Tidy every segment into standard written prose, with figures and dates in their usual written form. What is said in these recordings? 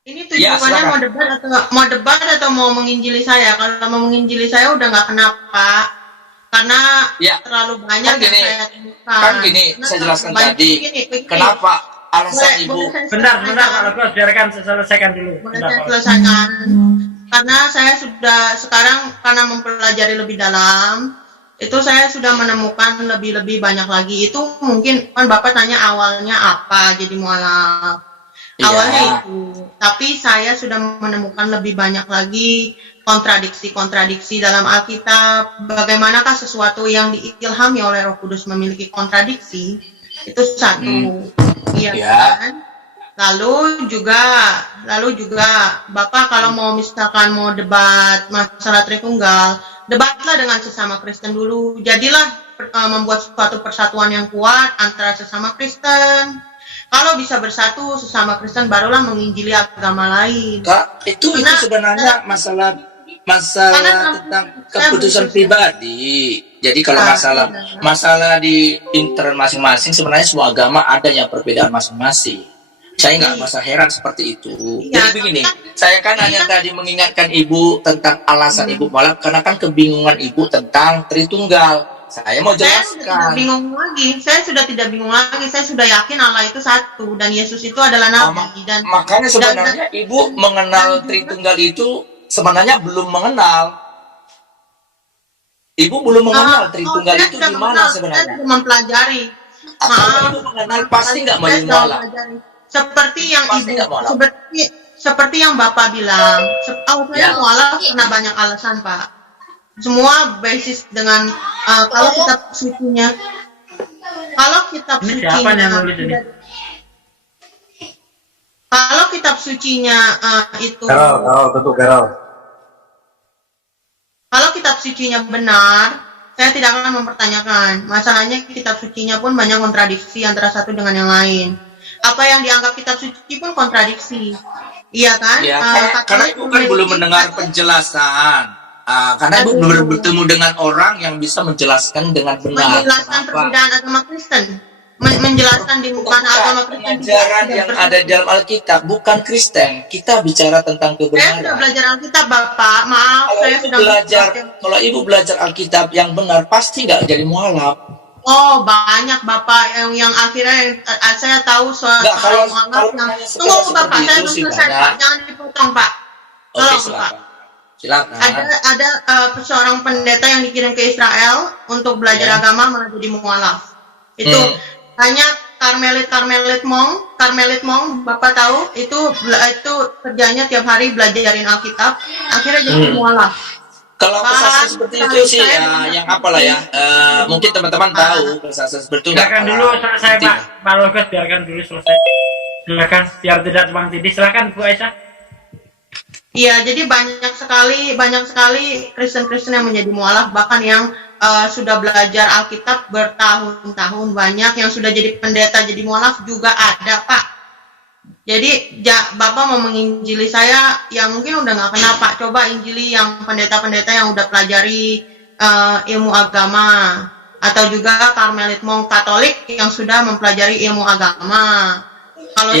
Ini Ya, tujuannya silakan. mau debat atau mau menginjili saya? Kalau mau menginjili saya udah nggak kenapa, karena Ya, terlalu banyak kan yang gini, saya kan temukan. gini, Karena saya terlalu jelaskan banyak tadi. begini. Kenapa alasan Boleh ibu? boleh saya Bentar, bentar selesaikan? Pak Lukos, biarkan saya selesaikan dulu. Boleh Bentar saya Pak Lukos. selesaikan? Karena saya sudah sekarang karena mempelajari lebih dalam, itu saya sudah menemukan lebih-lebih banyak lagi. Itu mungkin kan Bapak tanya awalnya apa jadi mualaf. Iya. Awalnya itu, tapi saya sudah menemukan lebih banyak lagi kontradiksi-kontradiksi dalam Alkitab. Bagaimanakah sesuatu yang diilhami oleh Roh Kudus memiliki kontradiksi? Itu satu, iya Ya. kan? Lalu juga Bapak kalau mau misalkan mau debat masalah Tritunggal, debatlah dengan sesama Kristen dulu. Jadilah membuat suatu persatuan yang kuat antara sesama Kristen. Kalau bisa bersatu sesama Kristen barulah menginjili agama lain. Kak, itu sebenarnya masalah tentang keputusan pribadi. Jadi kalau masalah di intern masing-masing, sebenarnya semua agama ada yang perbedaan masing-masing. Saya nggak masa heran seperti itu. Jadi begini, saya kan hanya tadi mengingatkan ibu tentang alasan ibu malah karena kan kebingungan ibu tentang Tritunggal. Saya mau jelaskan. Saya sudah tidak bingung lagi. Saya sudah yakin Allah itu satu dan Yesus itu adalah nabi. Dan makanya sebenarnya ibu mengenal Tritunggal itu sebenarnya belum mengenal. Ibu belum mengenal Tritunggal itu di mana sebenarnya? Saya sudah mempelajari. Kalau ibu mengenal pasti nggak mau mualaf. Seperti yang Bapak bilang. Saya mualaf karena banyak alasan, Pak. Semua basis dengan kalau kitab sucinya itu kalau kitab sucinya benar, saya tidak akan mempertanyakan. Masalahnya kitab sucinya pun banyak kontradiksi antara satu dengan yang lain. Apa yang dianggap kitab suci pun kontradiksi. Iya kan? Ya, karena ibu kan belum mendengar penjelasan. Karena ibu belum bertemu dengan orang yang bisa menjelaskan dengan benar. Menjelaskan perbedaan agama Kristen. Menjelaskan di mana agama Kristen. Pengajaran yang ada di dalam Alkitab bukan Kristen. Kita bicara tentang kebenaran. Saya sudah belajar Alkitab, Bapak. Maaf, saya sudah belajar. Kalau ibu belajar Alkitab yang benar, pasti nggak jadi mualaf. Oh, banyak Bapak yang akhirnya saya tahu soal mualaf yang tunggu Bapak, saya belum selesai Pak. Jangan dipotong Pak. Tolong Pak. Silakan. Ada seorang pendeta yang dikirim ke Israel untuk belajar agama malah jadi mualaf. Itu hanya Karmelit Monk, Bapak tahu itu kerjanya tiap hari belajarin Alkitab, akhirnya jadi mualaf. Kalau kesasar seperti itu sih yang apalah ya, mungkin teman-teman tahu kesasar seperti itu. Biarkan dulu selesai Pak Lukos, biarkan dulu selesai. Silakan, biar tidak tumpang tindih. Silakan Bu Aisyah. Iya, jadi banyak sekali Kristen-Kristen yang menjadi mualaf, bahkan yang sudah belajar Alkitab bertahun-tahun, banyak yang sudah jadi pendeta jadi mualaf juga ada, Pak. Jadi Bapak mau menginjili saya, ya mungkin udah nggak kena, Pak. Coba injili yang pendeta-pendeta yang udah pelajari ilmu agama, atau juga Karmelit Monk Katolik yang sudah mempelajari ilmu agama. Kalau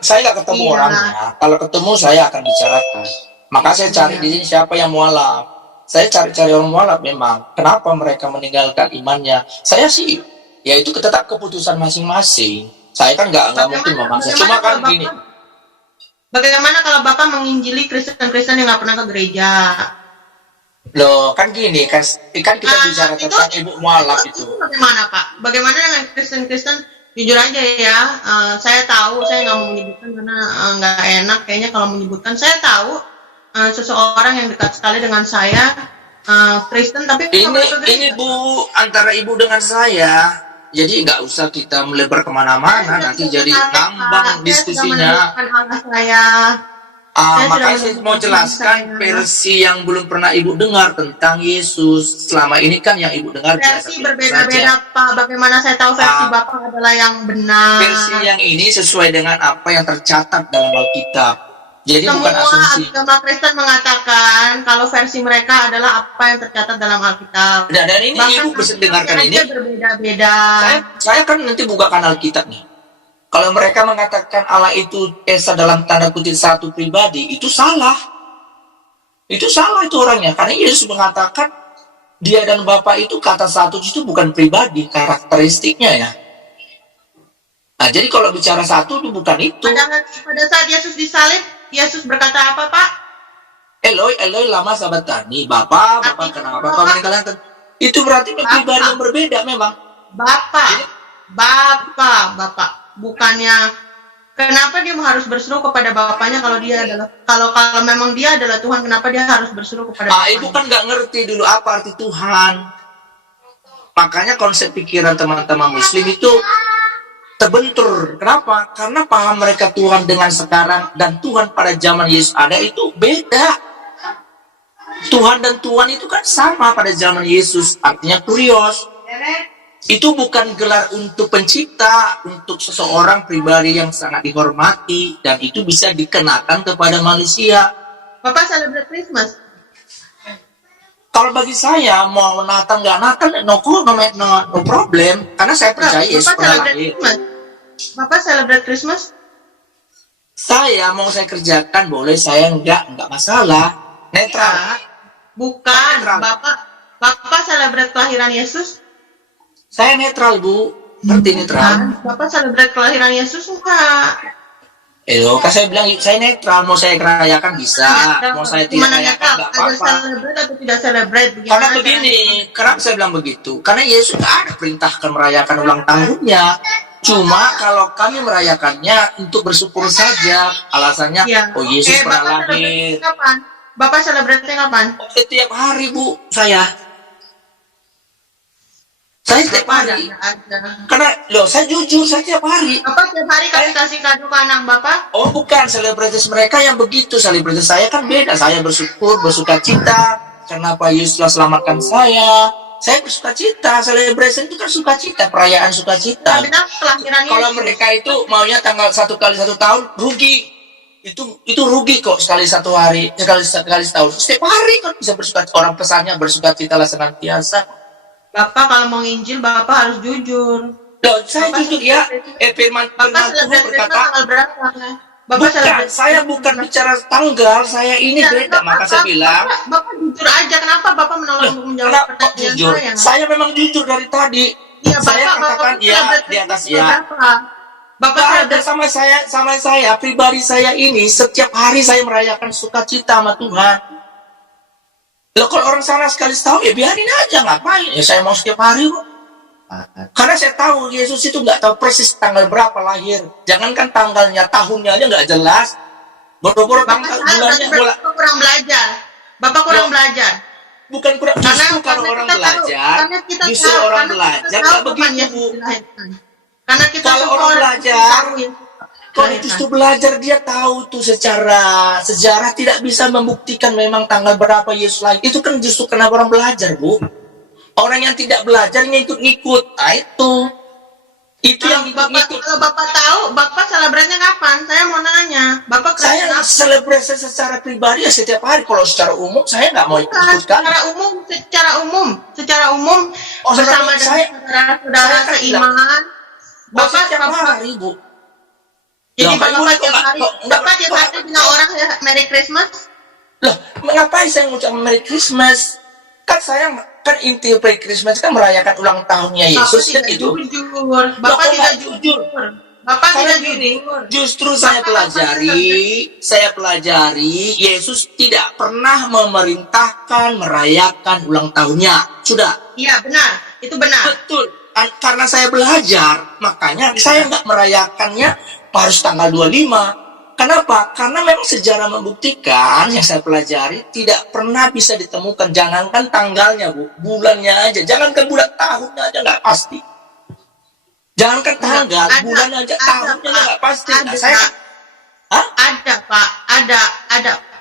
saya nggak ketemu orangnya. Kalau ketemu saya akan bicarakan. Maka saya cari di sini siapa yang mualaf. Saya cari orang mualaf memang. Kenapa mereka meninggalkan imannya? Saya sih, ya itu tetap keputusan masing-masing. Saya kan nggak mungkin memaksa. Cuma kan gini. Bagaimana kalau Bapak menginjili Kristen-Kristen yang nggak pernah ke gereja? Loh, kan gini, kan kita bicara tentang ibu mualaf itu. Bagaimana Pak? Bagaimana dengan Kristen-Kristen? Jujur aja ya, saya tahu, saya nggak mau menyebutkan karena nggak enak kayaknya kalau menyebutkan. Saya tahu seseorang yang dekat sekali dengan saya, Kristen, tapi ini Bu, antara ibu dengan saya, jadi nggak usah kita melebar kemana-mana, nanti jadi ngambang diskusinya. Makanya saya mau jelaskan versi yang belum pernah ibu dengar tentang Yesus. Selama ini kan yang ibu dengar versi berbeda-beda Pak. Bagaimana saya tahu versi Bapak adalah yang benar? Versi yang ini sesuai dengan apa yang tercatat dalam Alkitab. Jadi bukan asumsi. Semua agama Kristen mengatakan kalau versi mereka adalah apa yang tercatat dalam Alkitab. Dan ini bahkan ibu bisa dengarkan ini. Berbeda-beda. Saya kan nanti bukakan Alkitab nih. Kalau mereka mengatakan Allah itu Esa dalam tanda kutip satu pribadi, itu salah. Itu salah itu orangnya. Karena Yesus mengatakan dia dan Bapa itu kata satu itu bukan pribadi, karakteristiknya ya. Nah, jadi kalau bicara satu itu bukan itu. Pada saat Yesus disalib, Yesus berkata apa, Pak? Eloi, Eloi lama sabatani. Bapak kenapa Bapak meninggalkan? Itu berarti pribadi yang berbeda memang. Bapak. Bukannya kenapa dia harus berseru kepada bapaknya kalau dia adalah kalau memang dia adalah Tuhan, kenapa dia harus berseru kepada bapaknya? Ibu kan nggak ngerti dulu apa arti Tuhan. Makanya konsep pikiran teman-teman Muslim itu terbentur. Kenapa? Karena paham mereka Tuhan dengan sekarang dan Tuhan pada zaman Yesus ada itu beda. Tuhan dan Tuhan itu kan sama pada zaman Yesus, artinya kurios. Itu bukan gelar untuk pencipta, untuk seseorang pribadi yang sangat dihormati, dan itu bisa dikenakan kepada manusia. Bapak celebrate Christmas? Kalau bagi saya, mau Natal nggak Natal, no problem, karena saya percaya Yesus pernah lahir. Bapak celebrate Christmas? Saya mau saya kerjakan boleh, saya nggak masalah, netral. Ya, bukan, netral. Bapak celebrate kelahiran Yesus? Saya netral, Bu. Ngerti netral? Bapak celebrate kelahiran Yesus enggak? Kan saya bilang saya netral, mau saya rayakan bisa, mau saya tidak rayakan nggak apa-apa. Ada celebrate atau tidak celebrate? Karena begini, kenapa saya bilang begitu? Karena Yesus nggak ada perintahkan merayakan ulang tahunnya. Cuma kalau kami merayakannya untuk bersyukur saja, alasannya, oh Yesus pernah lahir. Bapak celebrate-nya kapan? Setiap hari, Bu, saya setiap hari. Karena saya jujur, saya setiap hari. Bapak setiap hari kasih kado ke anak Bapak? Oh bukan, selebritis mereka yang begitu. Selebritis saya kan beda. Saya bersyukur, bersuka cita. Kenapa Yesus telah selamatkan saya? Saya bersuka cita. Selebrasi itu kan sukacita, perayaan sukacita. Kalau mereka itu maunya tanggal 1 kali 1 tahun, rugi. Itu rugi kok sekali 1 hari, sekali setahun. Setiap hari kan bisa bersuka. Orang pesannya bersuka cita lah senantiasa. Bapak kalau mau nginjil, Bapak harus jujur. Saya jujur ya. Firman Tuhan berkata. Bukan, saya bukan bicara tanggal. Saya ini beda. Maka saya bilang. Bapak jujur aja. Kenapa Bapak menolak untuk menjawab pertanyaan jujur? Saya memang jujur dari tadi. Ya, saya katakan ya di atas ya. Bapak sama saya pribadi saya ini setiap hari saya merayakan sukacita sama Tuhan. Loh, kalau orang sana sekali setahun ya biarin aja, ngapain? Ya saya mau setiap hari kok. Karena saya tahu Yesus itu nggak tahu persis tanggal berapa lahir. Jangankan tanggalnya, tahunnya aja nggak jelas. Boro-boro tanggal bulannya Bapak kurang belajar. Bapak kurang belajar. Bukan kurang, justru kalau orang belajar, justru orang belajar nggak begitu, Bu. Karena kita kalau orang belajar, kalau justru belajar dia tahu tuh secara sejarah tidak bisa membuktikan memang tanggal berapa Yesus lahir. Itu kan justru kenapa orang belajar, Bu. Orang yang tidak belajar ngikut-ngikut. Nah itu yang ngikut-ngikut. Kalau Bapak tahu, Bapak selebrasinya kapan? Saya mau nanya. Bapak saya selebrasi secara pribadi ya setiap hari. Kalau secara umum saya nggak mau ikut-ikut. Secara umum bersama dengan saudara-saudara seiman. Bapak setiap hari, Bu. Jadi Bapak tiap hari bilang orang Merry Christmas? Loh, mengapa saya mengucapkan Merry Christmas? Kan saya inti Merry Christmas kan merayakan ulang tahunnya Yesus kan itu. Bapak tidak jujur. Bapak tidak jujur. Justru saya pelajari Yesus tidak pernah memerintahkan merayakan ulang tahunnya. Sudah. Iya, benar. Itu benar. Betul. Karena saya belajar, makanya saya nggak merayakannya harus tanggal 25. Kenapa? Karena memang sejarah membuktikan yang saya pelajari tidak pernah bisa ditemukan. Jangankan tanggalnya, Bu, bulannya aja. Jangankan bulan, tahunnya aja nggak pasti. Jangankan tanggal, bulan aja, tahunnya nggak pasti. Nah, ada, Pak.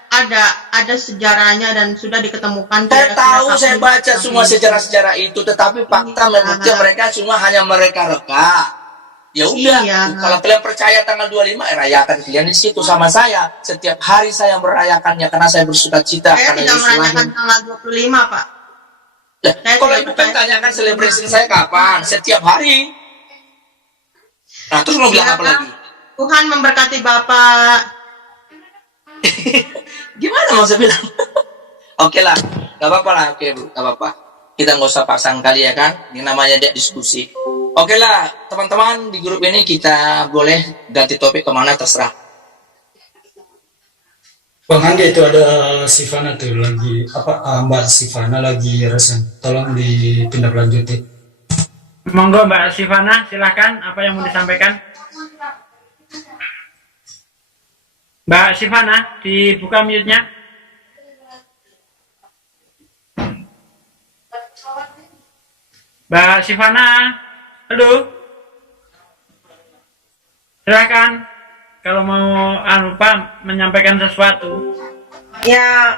Ada sejarahnya dan sudah diketemukan. Saya tahu, saya baca semua sejarah-sejarah itu, tetapi fakta membuktikan mereka cuma hanya mereka reka. Ya udah, kalau kalian percaya tanggal 25, rayakan kalian di situ sama saya. Setiap hari saya merayakannya karena saya bersuka cita. Saya tidak merayakan tanggal 25, Pak. Kalau ibu kan tanyakan selebrasi saya kapan? Setiap hari. Nah, terus mau bilang Ya, apa lagi? Tuhan memberkati Bapak. Gimana mau saya bilang? Oke lah, nggak apa-apa lah, oke Bu, nggak apa-apa. Kita nggak usah pasang kali ya kan, ini namanya dia diskusi. Oke lah, teman-teman di grup ini kita boleh ganti topik kemana terserah. Bang Angga itu ada Sivana tuh lagi Mbak Sivana lagi resen. Tolong dipindah lanjuti. Monggo Mbak Sivana, silakan apa yang mau disampaikan. Mbak Sivana, dibuka mute-nya. Mbak Sivana, halo. Silakan kalau mau menyampaikan sesuatu. Ya,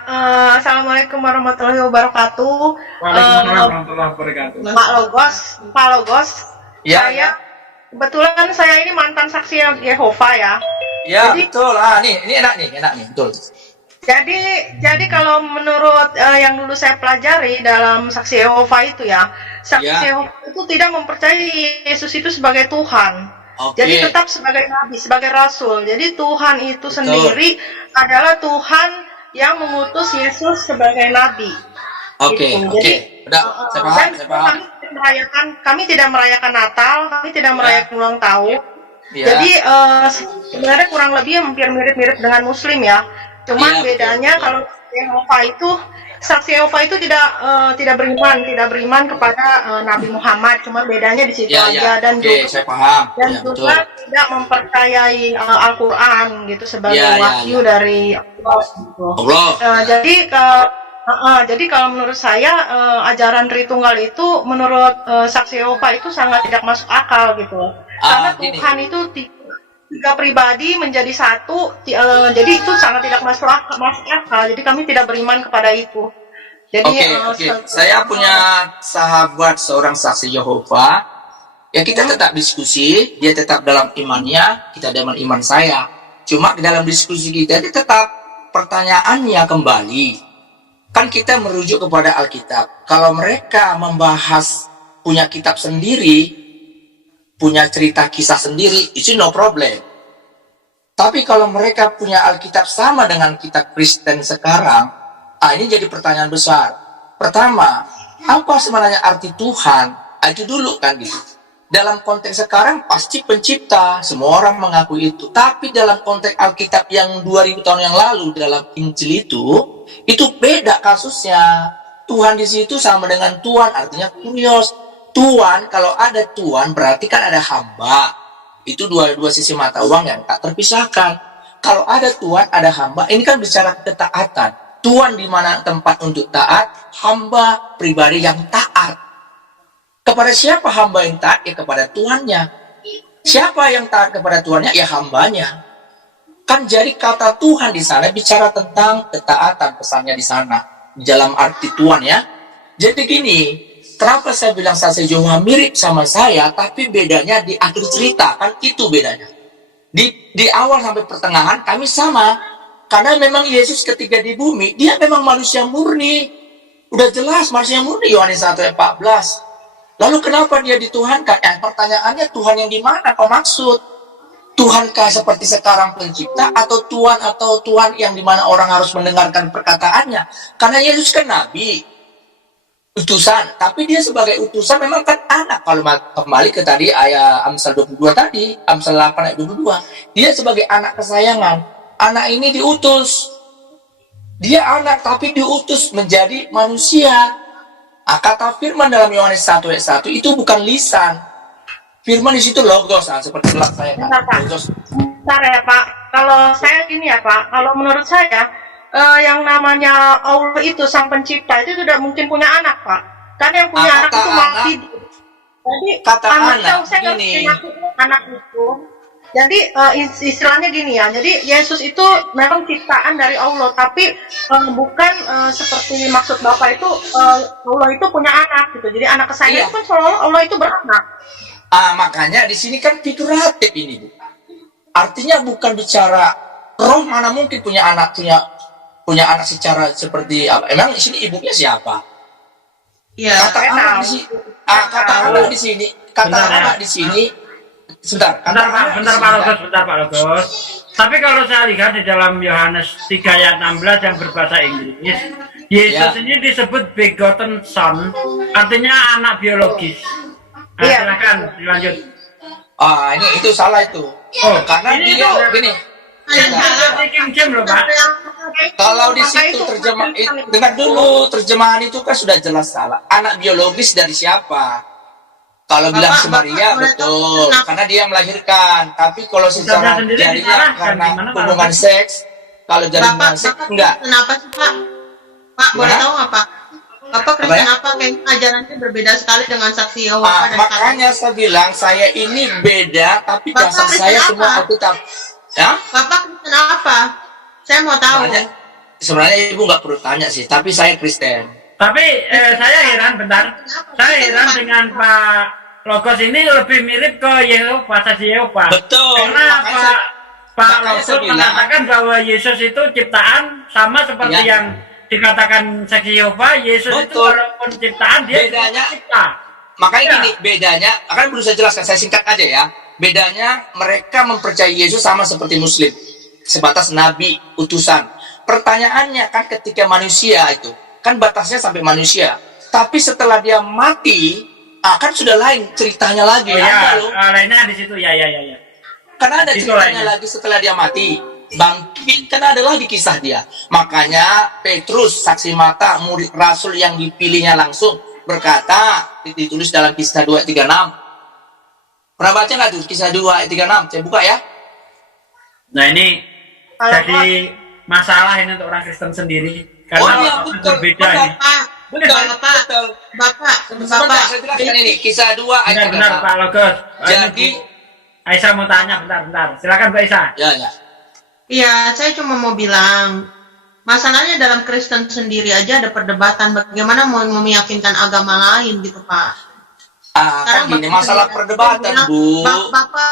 assalamualaikum warahmatullahi wabarakatuh. Waalaikumsalam warahmatullahi wabarakatuh. Pak Logos, Ya, saya kebetulan saya ini mantan saksi Yehova ya. ya Jadi- betul. Ini enak nih, betul. Jadi kalau menurut yang dulu saya pelajari dalam saksi Yehova itu ya, saksi Ya. Yehova itu tidak mempercayai Yesus itu sebagai Tuhan. Oke. Jadi tetap sebagai nabi, sebagai rasul. Jadi Tuhan itu Betul. sendiri adalah Tuhan yang mengutus Yesus sebagai nabi. Oke, Gitu. oke. Jadi, Udah, saya paham, dan saya paham. kami tidak merayakan Natal, kami tidak merayakan ulang tahun. Ya. Jadi sebenarnya kurang lebih hampir mirip-mirip dengan Muslim ya. Cuman Iya, bedanya betul. kalau saksi Yehova itu tidak beriman kepada Nabi Muhammad. Cuma bedanya di situ Ya, aja oke, dan juga saya paham. dan Ya, betul. juga tidak mempercayai Al-Quran gitu sebagai Ya, ya, wahyu ya. dari Allah gitu. Allah. Jadi kalau menurut saya ajaran Tritunggal itu menurut saksi Yehova itu sangat tidak masuk akal gitu. Karena Gini. Tuhan itu tiga pribadi menjadi satu, jadi itu sangat tidak masuk akal. Jadi kami tidak beriman kepada itu. Jadi Oke. Saya punya sahabat seorang saksi Yehova. Ya kita tetap diskusi, dia tetap dalam imannya, kita dalam iman saya. Cuma dalam diskusi kita dia tetap pertanyaannya kembali. Kan kita merujuk kepada Alkitab. Kalau mereka membahas punya kitab sendiri, punya cerita kisah sendiri, itu no problem. Tapi kalau mereka punya Alkitab sama dengan kitab Kristen sekarang, ini jadi pertanyaan besar. Pertama, apa sebenarnya arti Tuhan? Itu dulu kan gitu. Dalam konteks sekarang pasti pencipta, semua orang mengaku itu. Tapi dalam konteks Alkitab yang 2000 tahun yang lalu dalam Injil itu beda kasusnya. Tuhan di situ sama dengan Tuhan, artinya kurios. Tuhan, kalau ada Tuhan berarti kan ada hamba. Itu dua sisi mata uang yang tak terpisahkan. Kalau ada Tuhan, ada hamba. Ini kan bicara ketaatan. Tuhan di mana tempat untuk taat, hamba pribadi yang taat. Kepada siapa hamba yang taat? Ya kepada Tuhannya. Siapa yang taat kepada Tuhannya? Ya hambanya. Kan jadi kata Tuhan di sana bicara tentang ketaatan, pesannya di sana. Di dalam arti Tuhan ya. Jadi gini, kenapa saya bilang saksi Yehova mirip sama saya, tapi bedanya di akhir cerita, kan itu bedanya. Di awal sampai pertengahan kami sama, karena memang Yesus ketika di bumi, dia memang manusia murni. Udah jelas manusia murni, Yohanes 1:14. Lalu kenapa dia dituhankan? Pertanyaannya Tuhan yang di mana kau maksud? Tuhankah seperti sekarang pencipta, atau Tuhan yang di mana orang harus mendengarkan perkataannya? Karena Yesus kan nabi, utusan, tapi dia sebagai utusan memang kan anak. Kalau kembali ke tadi ayat Amsal 22 tadi, Amsal 8 ayat 22, dia sebagai anak kesayangan. Anak ini diutus. Dia anak tapi diutus menjadi manusia. Kata firman dalam Yohanes 1 ayat 1 itu bukan lisan. Firman di situ logos, seperti kelas saya kan. Bentar, Pak. Logos. Bentar ya Pak, kalau saya gini ya Pak, kalau menurut saya yang namanya Allah itu sang pencipta itu tidak mungkin punya anak Pak. Kan yang punya anak Kata itu maha anak- hidup. Jadi kata anak, saya nggak gini. bisa ngaku anak itu. Jadi istilahnya gini ya. Jadi Yesus itu memang ciptaan dari Allah, tapi bukan seperti maksud Bapak itu Allah itu punya anak gitu. Jadi anak kesayangan Iya. itu kan seolah Allah itu beranak. Makanya di sini kan figuratif ini, Bu. Artinya bukan bicara roh, mana mungkin punya anak anak secara seperti apa? Emang di sini ibunya siapa? Ya, Kata saya anak tahu. di sini, kata Tahu. anak di sini, kata Benar, ya. anak di sini Sebentar, Bentar Pak Logos. Tapi kalau saya lihat di dalam Yohanes 3 ayat 16 yang berbahasa Inggris, Yesus ini disebut begotten son, artinya anak biologis. Nah, Iya. silakan dilanjut. Ini itu salah itu. Karena ini dia itu- gini. Ini versi King James loh, Pak. Kalau di Maka situ itu terjemah, makanya dengar dulu, terjemahan itu kan sudah jelas salah. Anak biologis dari siapa? Kalau bilang Bapak, si Maria, Bapak, betul, kenapa? karena dia melahirkan. Tapi kalau secara sendiri jadinya disalahkan, karena gimana, Pak? hubungan seks, kalau jadi Bapak, seks Bapak enggak. kenapa sih Pak? Pak, boleh Gimana? tahu nggak Pak? Bapak Apa Kristen ya? apa? Kayaknya ajarannya berbeda sekali dengan saksi Yehova dan Makanya saya bilang saya ini beda, tapi Bapak dasar Kristen saya apa? semua Alkitab. Ya? Bapak Kristen apa? Saya mau tahu. Sebenarnya ibu nggak perlu tanya sih, tapi saya Kristen. Tapi saya heran, bentar. Saya heran dengan Pak Logos ini lebih mirip ke Yehova, saksi Yehova. Betul. Karena Makanya Pak makanya saya Logos bilang- mengatakan bahwa Yesus itu ciptaan sama seperti Iya. yang dikatakan saksi Yehova. Yesus itu Betul. walaupun ciptaan dia Bedanya- cipta. Makanya Ya. gini, bedanya, akan perlu saya jelaskan, saya singkat aja ya. Bedanya mereka mempercayai Yesus sama seperti Muslim, sebatas nabi, utusan. Pertanyaannya kan ketika manusia itu, kan batasnya sampai manusia. Tapi setelah dia mati, kan sudah lain ceritanya lagi. Oh, Ada ya, loh. lainnya di situ ya. Karena ada Itu ceritanya lainnya. lagi setelah dia mati. Bangkit, kan ada lagi kisah dia. Makanya Petrus, saksi mata, murid rasul yang dipilihnya langsung, berkata, ditulis dalam kisah 2 ayat 36. Pernah baca nggak tuh kisah 2 ayat 36? Saya buka ya. Nah ini Kalau jadi masalah ini untuk orang Kristen sendiri Oh karena iya, betul, berbeda betul. ini. Pak, Betul, Bapak, betul. Bapak, Sebentar, Bapak. saya jelaskan ini. Kisah 2 ayat Benar 36. Pak Logos. Jadi, Aisyah mau tanya bentar. Silakan Mbak Aisyah. ya. Iya, saya cuma mau bilang, masalahnya dalam Kristen sendiri aja ada perdebatan bagaimana mau meyakinkan agama lain gitu Pak. Kan gini, masalah perdebatan, Bu.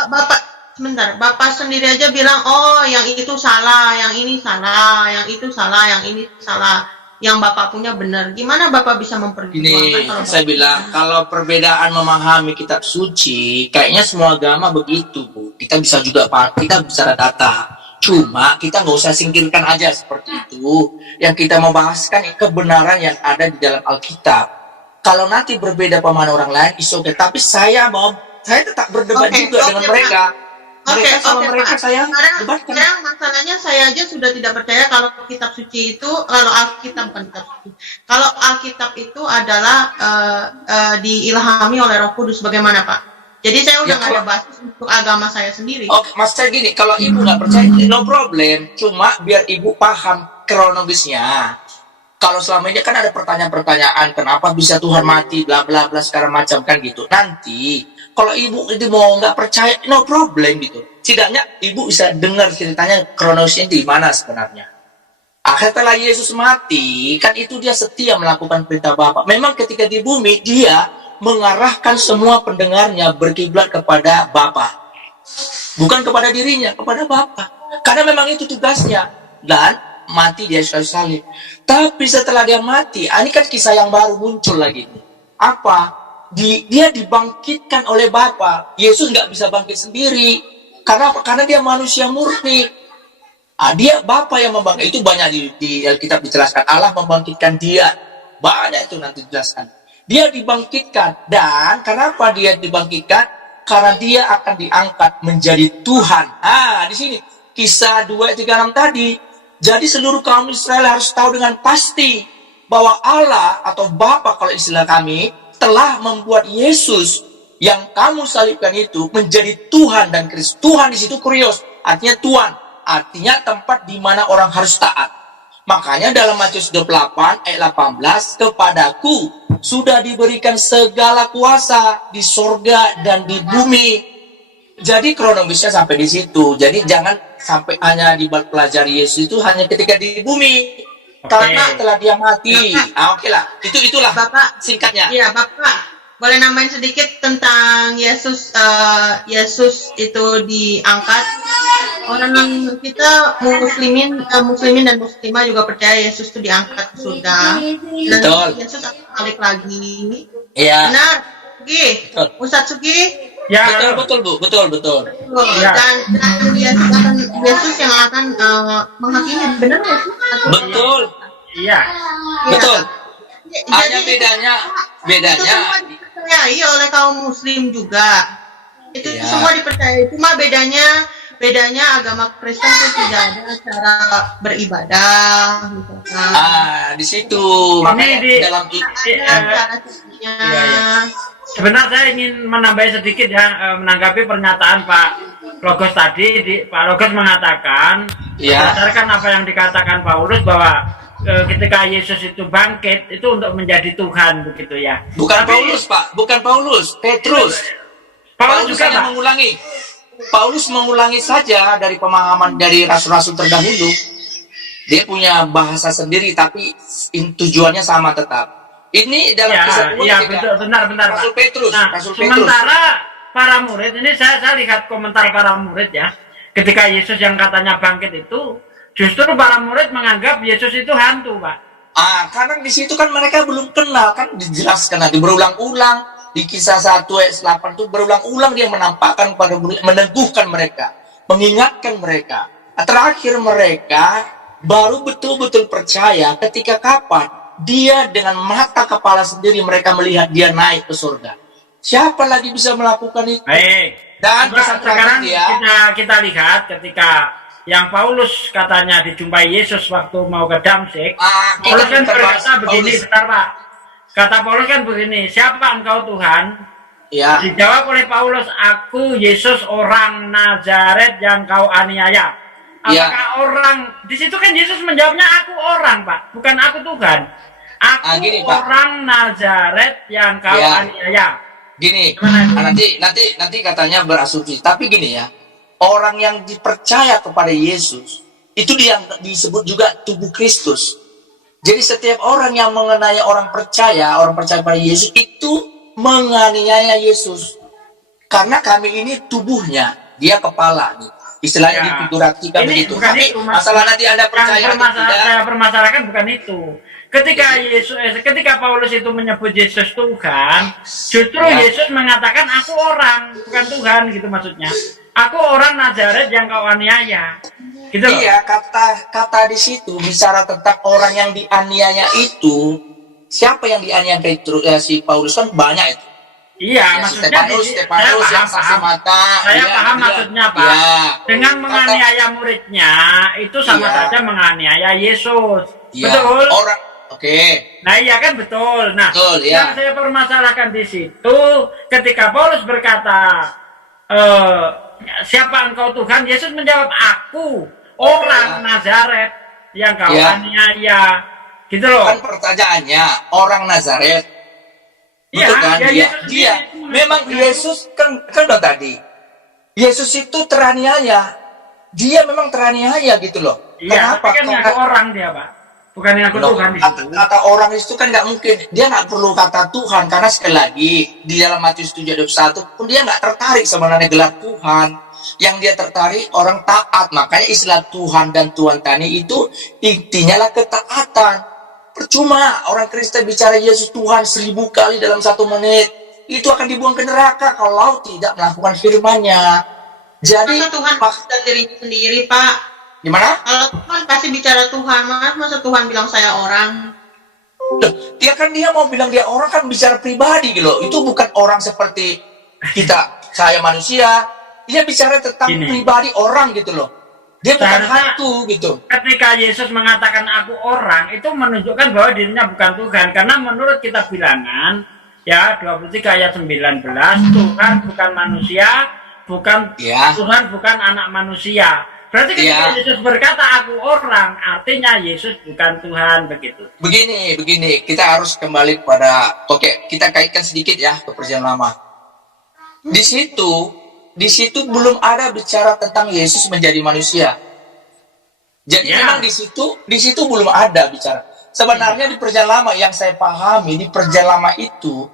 Bapak, sebentar. Bapak sendiri aja bilang, oh yang itu salah, yang ini salah, yang itu salah, yang ini salah. Yang Bapak punya benar. Gimana Bapak bisa memperjuangkan Gini, kalau saya Bapak- bilang, kalau perbedaan memahami kitab suci, kayaknya semua agama begitu, Bu. Kita bisa juga, kita bicara data. Cuma, kita nggak usah singkirkan aja seperti itu. Yang kita mau bahaskan kebenaran yang ada di dalam Alkitab. Kalau nanti berbeda pemahaman orang lain, is okay. Tapi saya tetap berdebat Oke, juga oke, dengan Pak. mereka. Mereka sama Oke, mereka Pak. saya debatkan. Sekarang masalahnya saya aja sudah tidak percaya kalau kitab suci itu, kalau Alkitab bukan kitab suci. Kalau Alkitab itu adalah diilhami oleh Roh Kudus, bagaimana Pak? Jadi saya udah Ya, nggak ada basis untuk agama saya sendiri. Oke, Mas saya gini, kalau ibu nggak percaya, no problem. Cuma biar ibu paham kronologisnya. Kalau selama ini kan ada pertanyaan-pertanyaan, kenapa bisa Tuhan mati, bla bla bla segala macam kan gitu. Nanti kalau ibu itu mau nggak percaya, no problem gitu. Setidaknya ibu bisa dengar ceritanya kronologisnya di mana sebenarnya. Setelah Yesus mati, kan itu dia setia melakukan perintah Bapa. Memang ketika di bumi dia mengarahkan semua pendengarnya berkiblat kepada Bapa. Bukan kepada dirinya, kepada Bapa. Karena memang itu tugasnya. Dan mati dia kayu salib. Tapi setelah dia mati, ini kan kisah yang baru muncul lagi. Apa? Dia dibangkitkan oleh Bapa. Yesus nggak bisa bangkit sendiri. Karena apa? Karena dia manusia murni. Dia Bapa yang membangkitkan. Itu banyak di Alkitab dijelaskan. Allah membangkitkan dia. Banyak itu nanti dijelaskan. Dia dibangkitkan. Dan kenapa dia dibangkitkan? Karena dia akan diangkat menjadi Tuhan. Di sini kisah 2:36 tadi. Jadi seluruh kaum Israel harus tahu dengan pasti bahwa Allah atau Bapa kalau istilah kami telah membuat Yesus yang kamu salibkan itu menjadi Tuhan dan Kristus. Tuhan di situ kurios, artinya Tuhan, artinya tempat di mana orang harus taat. Makanya dalam Matius 28 ayat 18, kepadaku sudah diberikan segala kuasa di sorga dan di bumi. Jadi kronologisnya sampai di situ. Jadi jangan sampai hanya dipelajari Yesus itu hanya ketika di bumi. Karena telah dia mati. Oke lah. Itulah Bapak, singkatnya. iya Bapak, boleh nambahin sedikit tentang Yesus itu diangkat. Orang kita muslimin dan muslimah juga percaya Yesus itu diangkat ke surga. Dan Betul. Yesus akan balik lagi. Iya. Benar, Sugi. Betul. Ustadz Sugi, Ya, Betul, betul, Bu. Betul, betul. Ya. Dan Yesus yang akan menghakimi, benar nggak sih? Betul. Iya. Betul. Hanya Jadi bedanya itu semua dipercayai oleh kaum muslim juga. Itu Iya. semua dipercayai. Cuma bedanya agama Kristen itu tidak ada cara beribadah gitu kan. di situ. Ini Makanya di- dalam Cara cicinya. Iya. Sebenarnya saya ingin menambahi sedikit ya, menanggapi pernyataan Pak Logos tadi. Pak Logos mengatakan, Iya. berdasarkan apa yang dikatakan Paulus bahwa ketika Yesus itu bangkit itu untuk menjadi Tuhan begitu ya. bukan Tapi Paulus, Pak. Bukan Paulus. Petrus. Paulus juga hanya Pak. mengulangi. Paulus mengulangi saja dari pemahaman dari rasul-rasul terdahulu. Dia punya bahasa sendiri, tapi tujuannya sama tetap. Ini dalam kisah Iya, betul, benar, Rasul Pak. Petrus. Nah, Rasul Petrus. sementara para murid ini saya lihat komentar para murid ya, ketika Yesus yang katanya bangkit itu, justru para murid menganggap Yesus itu hantu, Pak. Karena di situ kan mereka belum kenal, kan dijelaskan nanti berulang-ulang di kisah 1 ayat 8 itu berulang-ulang dia menampakkan pada murid, meneguhkan mereka, mengingatkan mereka. Terakhir mereka baru betul-betul percaya ketika kapan dia dengan mata kepala sendiri mereka melihat dia naik ke surga. Siapa lagi bisa melakukan itu? Baik. Dan Coba kesan sekarang dia, kita lihat ketika yang Paulus katanya dijumpai Yesus waktu mau ke Damsyik. Paulus kan berkata begini, bentar Pak. Kata Paulus kan begini, siapa engkau Tuhan? ya, Dijawab oleh Paulus, aku Yesus orang Nazaret yang kau aniaya. Apakah orang, di situ kan Yesus menjawabnya aku orang Pak, bukan aku Tuhan. Aku gini, Pak. orang Nazaret yang kau Ya. aniaya. gini, Gimana? nanti katanya berasumsi. Tapi gini ya, orang yang dipercaya kepada Yesus itu dia disebut juga tubuh Kristus. Jadi setiap orang yang mengenai orang percaya pada Yesus itu menganiaya Yesus. Karena kami ini tubuhnya, dia kepala nih. Istilahnya Ya. difigurasikan Ini begitu. bukan Tapi itu, Mas. masalah nanti Anda percaya Yang atau tidak. saya permasalahkan bukan itu. Ketika Paulus itu menyebut Yesus Tuhan, justru Ya. Yesus mengatakan aku orang, bukan Tuhan gitu maksudnya. Aku orang Nazaret yang kau aniaya. Gitu loh. Iya, kata di situ bicara tentang orang yang dianiaya itu. Siapa yang dianiaya si Paulus kan banyak itu. Iya, Ya, maksudnya Stefanus yang saksi mata. Saya Iya, paham iya. maksudnya, Pak. Iya. Dengan menganiaya muridnya itu sama Iya. saja menganiaya Yesus. Iya. Betul. Orang, oke. Nah iya kan betul. Nah Betul, ya. yang saya permasalahkan di situ ketika Paulus berkata siapa engkau Tuhan, Yesus menjawab aku orang Nazaret yang kau Ya. aniaya. Gitu loh. Kan pertanyaannya orang Nazaret. Iya, Betul kan? ya, dia, Yesus dia. sendiri. Memang Yesus kan udah tadi. Yesus itu teraniaya. Dia memang teraniaya gitu loh. Iya, Kenapa? tapi kan ngaku orang dia, Pak. Bukan ngaku Loh, Tuhan di situ. kata orang itu kan nggak mungkin, dia nggak perlu kata Tuhan, karena sekali lagi di dalam Matius 7:21 pun dia nggak tertarik sebenarnya gelar Tuhan. Yang dia tertarik orang taat. Makanya istilah Tuhan dan Tuhan tani itu intinya lah ketaatan. Percuma orang Kristen bicara Yesus Tuhan 1000 kali dalam 1 menit, itu akan dibuang ke neraka kalau tidak melakukan firman-Nya. Jadi Masa Tuhan bisa dirinya sendiri, Pak? gimana? Kalau Tuhan pasti bicara Tuhan, masa Tuhan bilang saya orang? Loh, dia mau bilang dia orang kan bicara pribadi gitu loh. Itu bukan orang seperti kita, saya manusia. Dia bicara tentang Gini. pribadi orang gitu loh. Dia bukan Seharusnya- hantu gitu. Ketika Yesus mengatakan aku orang, itu menunjukkan bahwa dirinya bukan Tuhan. Karena menurut kitab bilangan, ya 23 ayat 19, Tuhan bukan manusia, bukan Ya. Tuhan bukan anak manusia. Berarti ketika Ya. Yesus berkata aku orang, artinya Yesus bukan Tuhan begitu. Begini, kita harus kembali pada, oke, kita kaitkan sedikit ya ke perjanjian lama. Di situ belum ada bicara tentang Yesus menjadi manusia. Jadi Ya. memang di situ belum ada bicara. Sebenarnya di perjanjian lama yang saya pahami di perjanjian lama itu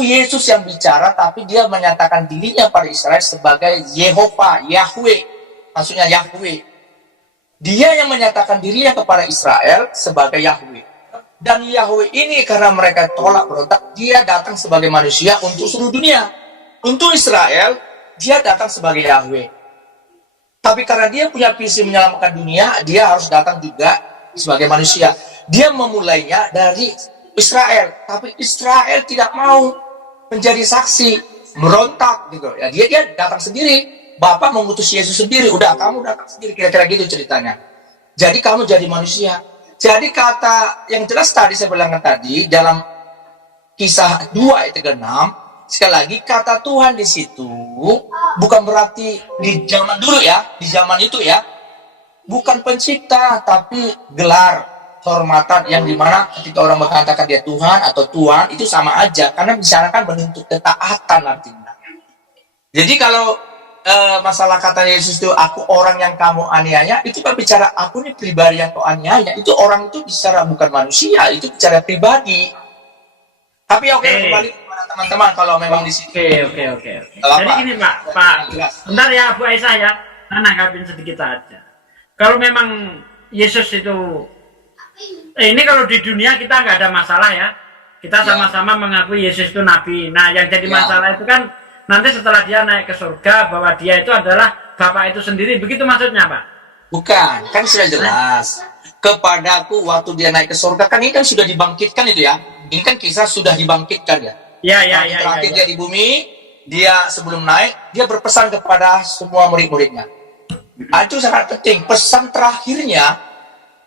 Yesus yang bicara, tapi dia menyatakan dirinya pada Israel sebagai Yehova, Yahweh. Maksudnya Yahweh. Dia yang menyatakan dirinya kepada Israel sebagai Yahweh. Dan Yahweh ini karena mereka tolak berontak, dia datang sebagai manusia untuk seluruh dunia. untuk Israel, dia datang sebagai Yahweh. Tapi karena dia punya visi menyelamatkan dunia, dia harus datang juga sebagai manusia. Dia memulainya dari Israel, tapi Israel tidak mau menjadi saksi, merontak gitu. Ya, dia datang sendiri. Bapak mengutus Yesus sendiri. Udah, kamu datang sendiri. Kira-kira gitu ceritanya. Jadi kamu jadi manusia. Jadi kata yang jelas tadi saya bilang tadi dalam Kisah 2 ayat 36, sekali lagi kata Tuhan di situ bukan berarti di zaman dulu ya, di zaman itu ya, bukan pencipta tapi gelar kehormatan yang dimana ketika orang mengatakan dia Tuhan atau Tuhan itu sama aja karena bicarakan bentuk ketaatan artinya. Jadi kalau masalah kata Yesus itu aku orang yang kamu aniaya, itu kan bicara aku nih pribadi yang kau aniaya, itu orang itu bicara bukan manusia, itu bicara pribadi. Tapi oke, kembali kepada teman-teman kalau memang di sini. Oke. Jadi gini Pak, bentar ya Bu Aisyah ya, nanggapin sedikit aja. Kalau memang Yesus itu, ini kalau di dunia kita nggak ada masalah ya, kita sama-sama mengakui Yesus itu nabi. Nah yang jadi masalah itu kan nanti setelah dia naik ke surga bahwa dia itu adalah Bapak itu sendiri, begitu maksudnya Pak? Bukan, kan sudah jelas. Kepadaku waktu dia naik ke surga, kan ini kan sudah dibangkitkan itu ya. Ini kan kisah sudah dibangkitkan ya. Iya. Terakhir dia di bumi, dia sebelum naik, dia berpesan kepada semua murid-muridnya. Itu sangat penting. Pesan terakhirnya,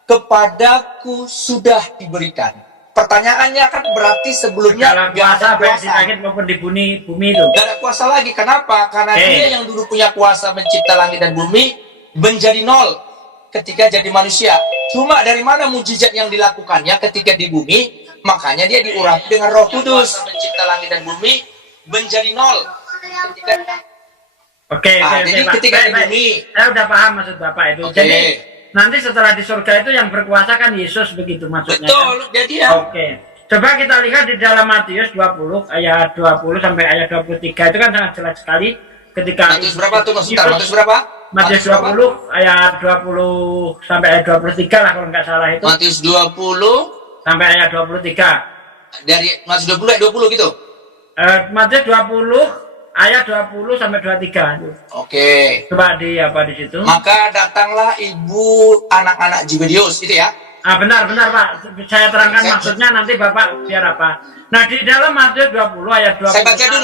kepadaku sudah diberikan. Pertanyaannya kan berarti sebelumnya gak ada kuasa di langit maupun di bumi itu. Gak ada kuasa lagi. Kenapa? Karena dia yang dulu punya kuasa mencipta langit dan bumi menjadi nol ketika jadi manusia. Cuma dari mana mujizat yang dilakukannya ketika di bumi? Makanya dia diurapi dengan Roh Kudus. Mencipta langit dan bumi menjadi nol. Jadi ketika di bumi. Saya udah paham maksud Bapak itu. Jadi nanti setelah di surga itu yang berkuasa kan Yesus, begitu maksudnya. Betul, kan? jadi ya. Oke. Coba kita lihat di dalam Matius 20 ayat 20 sampai ayat 23 itu kan sangat jelas sekali ketika Matius berapa tuh maksudnya? Matius berapa? Matius 20 ayat 20 sampai ayat 23 lah kalau nggak salah itu. Matius 20 sampai ayat 23. Dari Matius 20 ayat 20 gitu. Matius 20 ayat 20 sampai 23. Oke. Coba di apa di situ? Maka datanglah ibu anak-anak Zebedius itu ya. Benar Pak. Saya terangkan maksudnya nanti Bapak biar apa. Nah, di dalam Matius 20 ayat 20.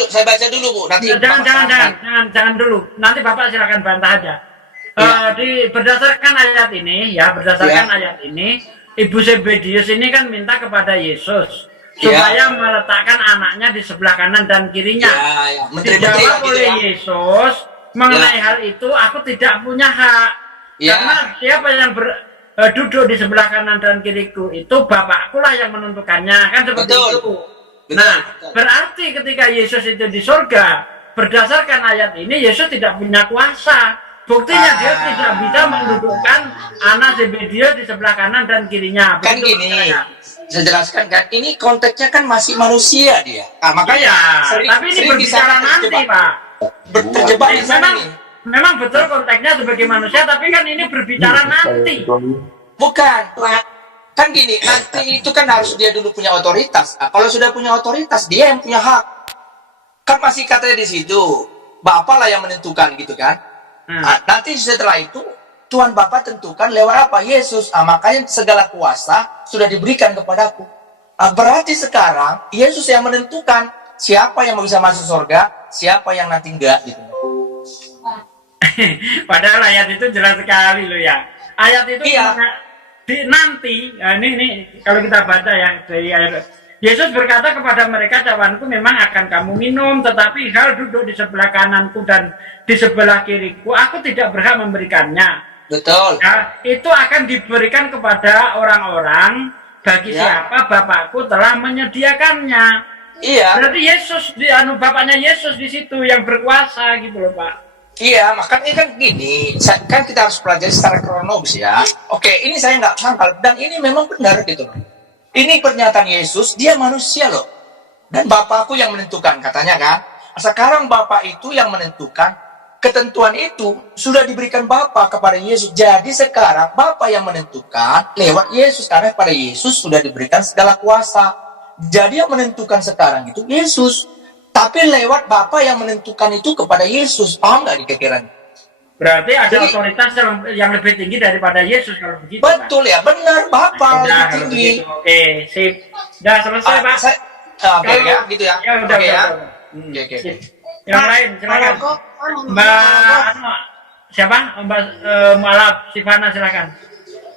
Saya baca dulu Bu. Nanti jangan dulu. Nanti Bapak silakan bantah aja. Berdasarkan ayat ini ya, ayat ini, Ibu Zebedius ini kan minta kepada Yesus supaya meletakkan anaknya di sebelah kanan dan kirinya. Dijawab oleh Yesus mengenai hal itu, aku tidak punya hak. Karena siapa yang duduk di sebelah kanan dan kiriku itu Bapakku lah yang menentukannya, kan seperti itu. Berarti ketika Yesus itu di surga, berdasarkan ayat ini Yesus tidak punya kuasa. Buktinya dia tidak bisa mendudukkan anak Zebedius di sebelah kanan dan kirinya. Kan gini, saya jelaskan kan, ini konteksnya kan masih manusia dia. Makanya tapi ini berbicara nanti Pak. Terjebak di sana nih. Memang betul konteksnya sebagai manusia, tapi kan ini berbicara nanti. Bukan, kan gini, nanti itu kan harus dia dulu punya otoritas. Kalau sudah punya otoritas, dia yang punya hak. Kan masih katanya di situ, Bapak lah yang menentukan gitu kan. Nanti setelah itu Tuhan Bapa tentukan lewat apa? Yesus. Makanya segala kuasa sudah diberikan kepadaku. Berarti sekarang Yesus yang menentukan siapa yang bisa masuk surga, siapa yang nanti enggak gitu. Padahal ayat itu jelas sekali loh ya. Ayat itu nanti, ini kalau kita baca ya dari ayat, Yesus berkata kepada mereka, cawanku memang akan kamu minum, tetapi hal duduk di sebelah kananku dan di sebelah kiriku, aku tidak berhak memberikannya. Betul. Nah, itu akan diberikan kepada orang-orang bagi siapa Bapakku telah menyediakannya. Iya. Berarti Yesus, Bapaknya Yesus di situ yang berkuasa gitu loh Pak. Iya, makanya kan gini, kan kita harus pelajari secara kronologis ya. Oke, ini saya nggak sangkal, dan ini memang benar gitu. Ini pernyataan Yesus, dia manusia loh. Dan Bapakku yang menentukan, katanya kan. Sekarang Bapak itu yang menentukan, ketentuan itu sudah diberikan Bapa kepada Yesus. Jadi sekarang Bapa yang menentukan lewat Yesus, karena pada Yesus sudah diberikan segala kuasa. Jadi yang menentukan sekarang itu Yesus. Tapi lewat Bapa yang menentukan itu kepada Yesus. Paham nggak di pikiran? Berarti ada Jadi- otoritas yang lebih tinggi daripada Yesus kalau begitu, Pak. Betul ya, benar. Bapa Udah, lebih kalau tinggi. begitu. Oke, sip. Udah selesai, Pak. Oke ya, gitu ya. Ya udah, Oke udah, ya. udah. Oke. Sip. Yang lain, silakan. Kalau kok- Mbak anu, siapa? Mbak Mualaf, Sivana silakan.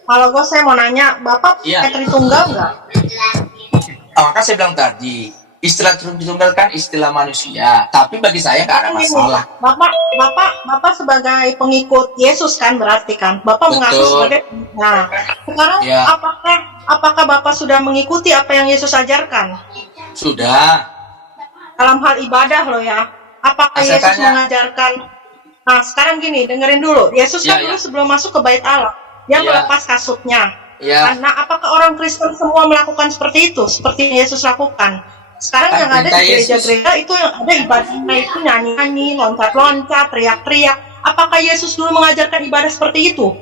Kalau gue saya mau nanya, Bapak Iya. pakai Tritunggal nggak? Maka saya bilang tadi, istilah Tritunggal kan istilah manusia. Tapi bagi saya nggak ada masalah. Bapak sebagai pengikut Yesus kan berarti kan? Bapak mengaku Betul. sebagai. Nah, sekarang Ya. apakah Bapak sudah mengikuti apa yang Yesus ajarkan Sudah. dalam hal ibadah loh ya? Apakah Saya Yesus tanya. mengajarkan? Nah, sekarang gini, dengerin dulu. Yesus kan Ya, dulu ya. sebelum masuk ke Bait Allah, dia Ya. melepas kasutnya. Ya. Karena apakah orang Kristen semua melakukan seperti itu, seperti yang Yesus lakukan? Sekarang Kan yang ada di perintah Yesus. gereja-gereja itu yang ada ibadahnya itu nyanyi-nyanyi, loncat-loncat, teriak-teriak. Apakah Yesus dulu mengajarkan ibadah seperti itu?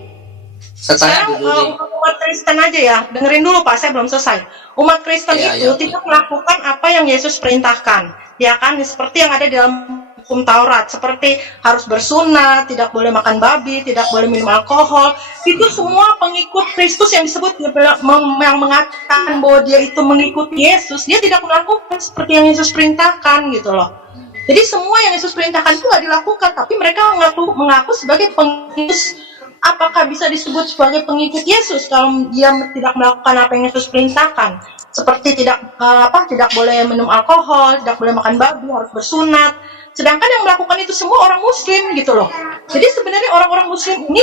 Saya tanya Sekarang dulu nih. umat Kristen aja ya, dengerin dulu Pak, saya belum selesai. Umat Kristen Iya, itu iya. tidak melakukan apa yang Yesus perintahkan, ya kan? Seperti yang ada di dalam hukum Taurat, seperti harus bersunat, tidak boleh makan babi, tidak boleh minum alkohol. Itu semua pengikut Kristus yang disebut yang mengatakan bahwa dia itu mengikuti Yesus, dia tidak melakukan seperti yang Yesus perintahkan gitu loh. Jadi semua yang Yesus perintahkan itu nggak dilakukan, tapi mereka mengaku sebagai pengikut. Apakah bisa disebut sebagai pengikut Yesus kalau dia tidak melakukan apa yang Yesus perintahkan? Seperti tidak boleh minum alkohol, tidak boleh makan babi, harus bersunat. Sedangkan yang melakukan itu semua orang Muslim gitu loh. Jadi sebenarnya orang-orang Muslim ini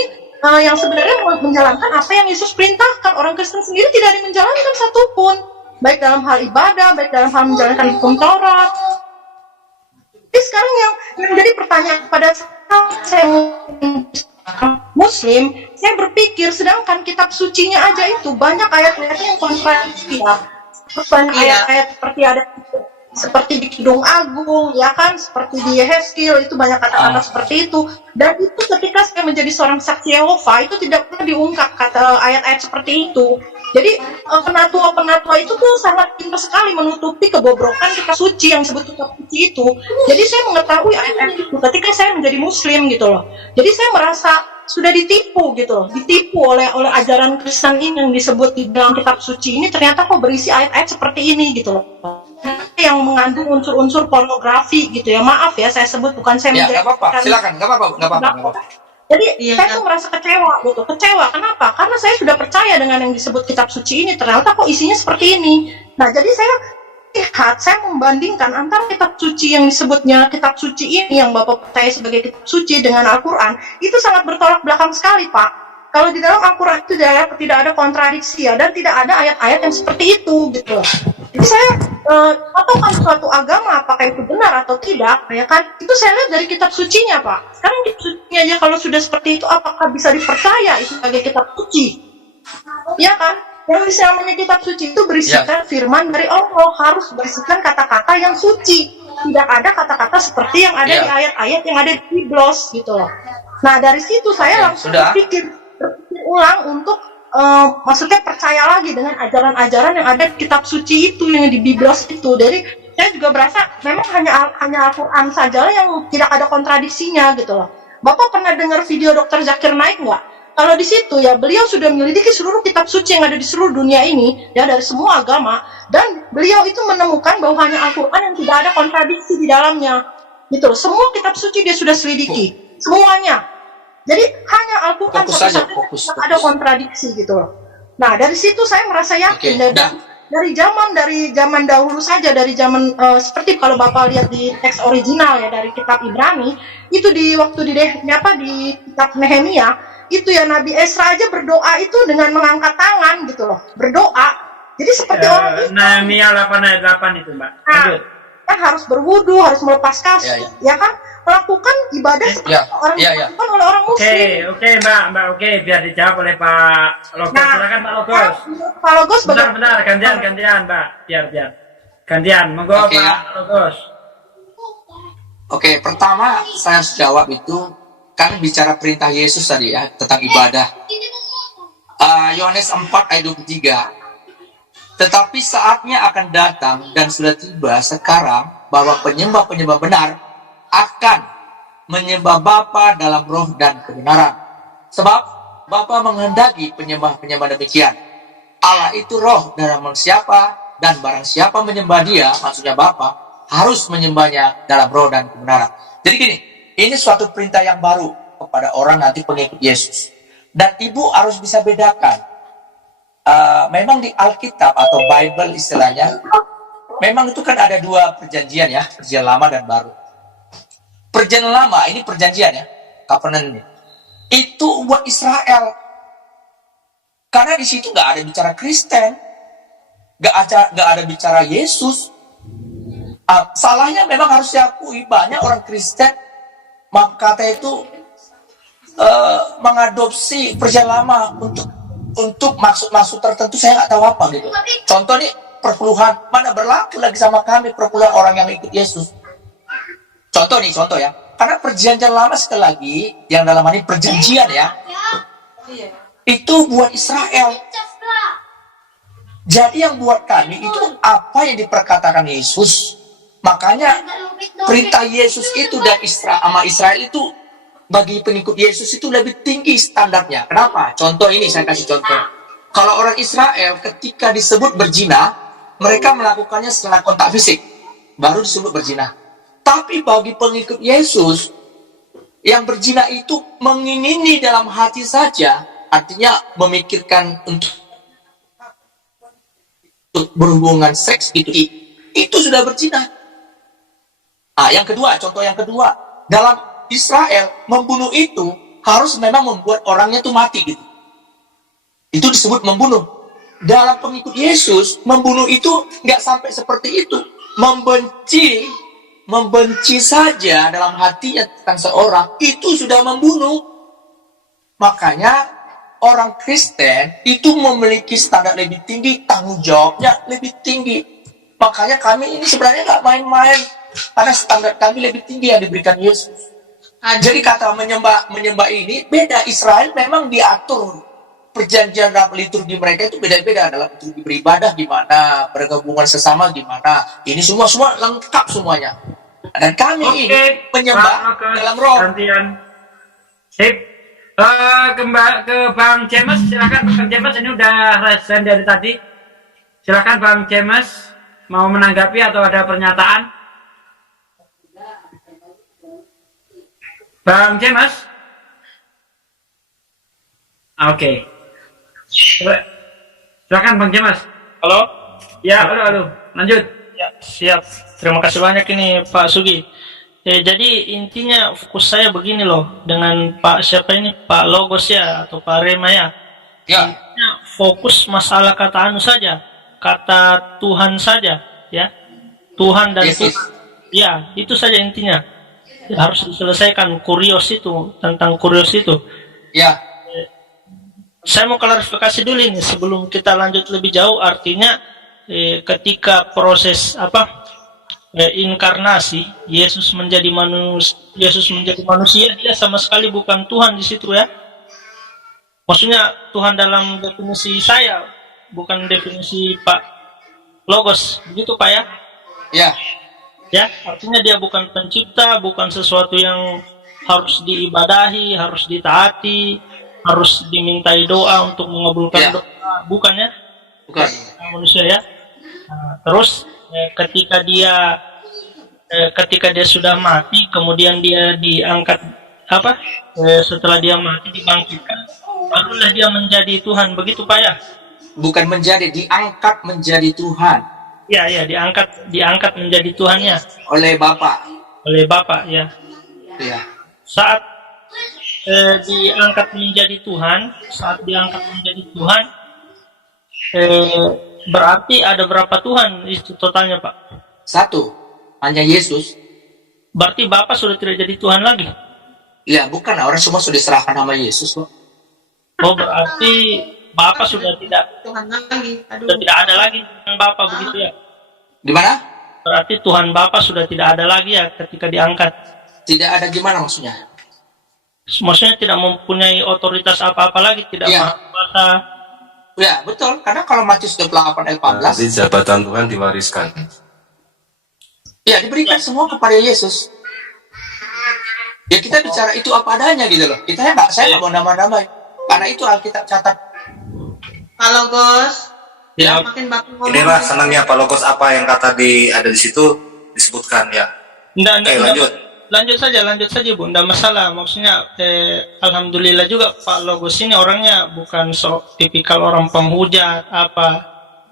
yang sebenarnya menjalankan apa yang Yesus perintahkan. Orang Kristen sendiri tidak ada yang menjalankan satupun, baik dalam hal ibadah, baik dalam hal menjalankan hukum Taurat. Jadi sekarang yang jadi pertanyaan pada saya Muslim, saya berpikir sedangkan kitab sucinya aja itu banyak ayat-ayatnya yang kontradiksi ya. Banyak Iya. ayat-ayat seperti di Kidung Agung, ya kan, seperti di Yehezkiel itu banyak kata-kata seperti itu. Dan itu ketika saya menjadi seorang saksi Yehova itu tidak pernah diungkap kata ayat-ayat seperti itu. Jadi penatua-penatua itu tuh sangat pintar sekali menutupi kebobrokan kitab suci yang disebut kitab suci itu. Jadi saya mengetahui ayat-ayat itu ketika saya menjadi Muslim gitu loh. Jadi saya merasa sudah ditipu gitu loh, ditipu oleh ajaran Kristen ini yang disebut di dalam kitab suci ini ternyata kok berisi ayat-ayat seperti ini gitu loh, yang mengandung unsur-unsur pornografi gitu ya. Maaf ya saya sebut, bukan saya Ya, nggak apa-apa. Silakan, nggak apa-apa. Jadi Iya. saya tuh merasa kecewa gitu. Kecewa kenapa? Karena saya sudah percaya dengan yang disebut kitab suci ini, ternyata kok isinya seperti ini. Nah, jadi saya membandingkan antara kitab suci yang disebutnya kitab suci ini yang Bapak percaya sebagai kitab suci dengan Al-Qur'an, itu sangat bertolak belakang sekali, Pak. Kalau di dalam Al-Qur'an itu tidak ada kontradiksi ya, dan tidak ada ayat-ayat yang seperti itu gitu. Jadi saya patokan suatu agama apakah itu benar atau tidak, ya kan? Itu saya lihat dari kitab sucinya, Pak. Sekarang kitab sucinya aja kalau sudah seperti itu, apakah bisa dipercaya itu sebagai kitab suci? Ya kan? Yang namanya kitab suci itu berisikan firman dari Allah, harus berisikan kata-kata yang suci. Tidak ada kata-kata seperti yang ada di ayat-ayat yang ada di Biblos gitu loh. Nah, dari situ saya langsung berpikir ulang untuk maksudnya percaya lagi dengan ajaran-ajaran yang ada di kitab suci itu, yang di Biblos itu. Jadi saya juga berasa memang hanya Al-Quran saja yang tidak ada kontradiksinya gitu loh. Bapak pernah dengar video Dr. Zakir Naik nggak? Kalau di situ ya beliau sudah menyelidiki seluruh kitab suci yang ada di seluruh dunia ini ya, dari semua agama, dan beliau itu menemukan bahwa hanya Al-Quran yang tidak ada kontradiksi di dalamnya gitu loh. Semua kitab suci dia sudah selidiki semuanya. Jadi hanya Al-Quran Fokus. ada kontradiksi gitu loh. Nah, dari situ saya merasa yakin dari zaman dahulu saja, dari zaman seperti kalau Bapak lihat di teks original ya dari kitab Ibrani, itu di waktu di kitab Nehemia itu ya, Nabi Esra aja berdoa itu dengan mengangkat tangan gitu loh, berdoa. Jadi seperti orang Nehemia 8 ayat 8 itu, Mbak. Lanjut. Kan harus berwudu, harus melepas kasut, ya kan, melakukan ibadah seperti orang dilakukan oleh orang Muslim. Oke, Mbak, biar dijawab oleh Pak Logos. Silakan Pak Logos. Pak Logos, bentar, gantian, Mbak. Biar. Gantian, monggo Pak Logos. Oke, pertama saya harus jawab itu kan bicara perintah Yesus tadi ya tentang ibadah. Yohanes 4 ayat 23. Tetapi saatnya akan datang dan sudah tiba sekarang bahwa penyembah-penyembah benar akan menyembah Bapa dalam roh dan kebenaran. Sebab Bapa menghendaki penyembah-penyembah demikian. Allah itu roh, dan dan barang siapa menyembah Dia, maksudnya Bapa, harus menyembahnya dalam roh dan kebenaran. Jadi gini, ini suatu perintah yang baru kepada orang nanti pengikut Yesus. Dan ibu harus bisa bedakan. Memang di Alkitab atau Bible istilahnya, memang itu kan ada dua perjanjian ya, perjanjian lama dan baru. Perjanjian lama ini perjanjian ya, covenant ini. Itu buat Israel. Karena di situ nggak ada bicara Kristen, nggak ada bicara Yesus. Salahnya memang harus diakui, banyak orang Kristen kata itu mengadopsi perjanjian lama untuk maksud-maksud tertentu, saya nggak tahu apa gitu. Contoh nih, perpuluhan mana berlaku lagi sama kami, perpuluhan orang yang ikut Yesus. Contoh ya. Karena perjanjian lama sekali lagi, yang dalam ini perjanjian ya, itu buat Israel. Jadi yang buat kami itu apa yang diperkatakan Yesus. Makanya perintah Yesus itu dan sama Israel itu bagi pengikut Yesus itu lebih tinggi standarnya. Kenapa? Contoh ini saya kasih contoh. Kalau orang Israel ketika disebut berzina, mereka melakukannya setelah kontak fisik, baru disebut berzina. Tapi bagi pengikut Yesus, yang berzina itu mengingini dalam hati saja, artinya memikirkan untuk berhubungan seks gitu, itu sudah berzina. Yang kedua, contoh yang kedua, dalam Israel membunuh itu harus memang membuat orangnya itu mati gitu. Itu disebut membunuh. Dalam pengikut Yesus, membunuh itu nggak sampai seperti itu. Membenci saja dalam hatinya tentang seorang, itu sudah membunuh. Makanya orang Kristen itu memiliki standar lebih tinggi, tanggung jawabnya lebih tinggi. Makanya kami ini sebenarnya nggak main-main, karena standar kami lebih tinggi yang diberikan Yesus. Jadi kata menyembah ini beda. Israel memang diatur perjanjian dalam liturgi mereka itu beda-beda. Dalam liturgi beribadah gimana, berhubungan sesama gimana, ini semua lengkap semuanya. Dan kami ini menyembah dalam roh. Gantian. Sip. Ke Bang James, silakan Bang James, ini udah resign dari tadi. Silakan Bang James, mau menanggapi atau ada pernyataan? Bang James? Oke. Silakan Bang James. Halo? Ya, halo. Lanjut. Ya, siap. Terima kasih banyak ini Pak Sugi. Jadi intinya fokus saya begini loh, dengan Pak siapa ini, Pak Logos ya, atau Pak Rema ya. Ya. Intinya fokus masalah kata anu saja, kata Tuhan saja, ya. Tuhan dan Yesus. Tuhan. Ya, itu saja intinya. Harus diselesaikan kurios itu, tentang kurios itu. Ya. Saya mau klarifikasi dulu ini sebelum kita lanjut lebih jauh. Artinya ketika proses inkarnasi, Yesus menjadi manusia, dia sama sekali bukan Tuhan di situ ya. Maksudnya Tuhan dalam definisi saya, bukan definisi Pak Logos, begitu Pak ya? Ya. Ya, artinya dia bukan pencipta, bukan sesuatu yang harus diibadahi, harus ditaati, harus dimintai doa untuk mengabulkan doa, bukan ya? Bukan. Manusia ya. Terus ketika dia sudah mati, kemudian dia diangkat setelah dia mati dibangkitkan, barulah dia menjadi Tuhan, begitu Pak ya? Bukan menjadi, diangkat menjadi Tuhan. Ya, diangkat menjadi Tuhannya Oleh Bapa. Ya. Ya. Saat diangkat menjadi Tuhan, berarti ada berapa Tuhan itu totalnya Pak? Satu. Hanya Yesus. Berarti Bapa sudah tidak jadi Tuhan lagi? Ya, bukan. Orang semua sudah diserahkan sama Yesus kok. Oh, berarti Bapa sudah tidak Tuhan lagi. Aduh. sudah tidak ada lagi Tuhan Bapa, begitu ya? Di mana? Berarti Tuhan Bapa sudah tidak ada lagi ya ketika diangkat. Tidak ada gimana maksudnya? Maksudnya tidak mempunyai otoritas apa-apa lagi, tidak Iya. maha kuasa. Ya, betul. Karena kalau Matius 28 ayat 14, Jadi jabatan Tuhan diwariskan. Ya, diberikan semua kepada Yesus. Ya kita bicara itu apa adanya gitu loh. Saya nggak mau nambah-nambah. Karena itu Alkitab catat. Kalau Gus, Ya, makin baku ngomong. Inilah senangnya Pak Logos, apa yang kata ada di situ disebutkan ya. lanjut saja Bu, tidak masalah. Maksudnya alhamdulillah juga Pak Logos ini orangnya bukan tipikal orang penghujat apa.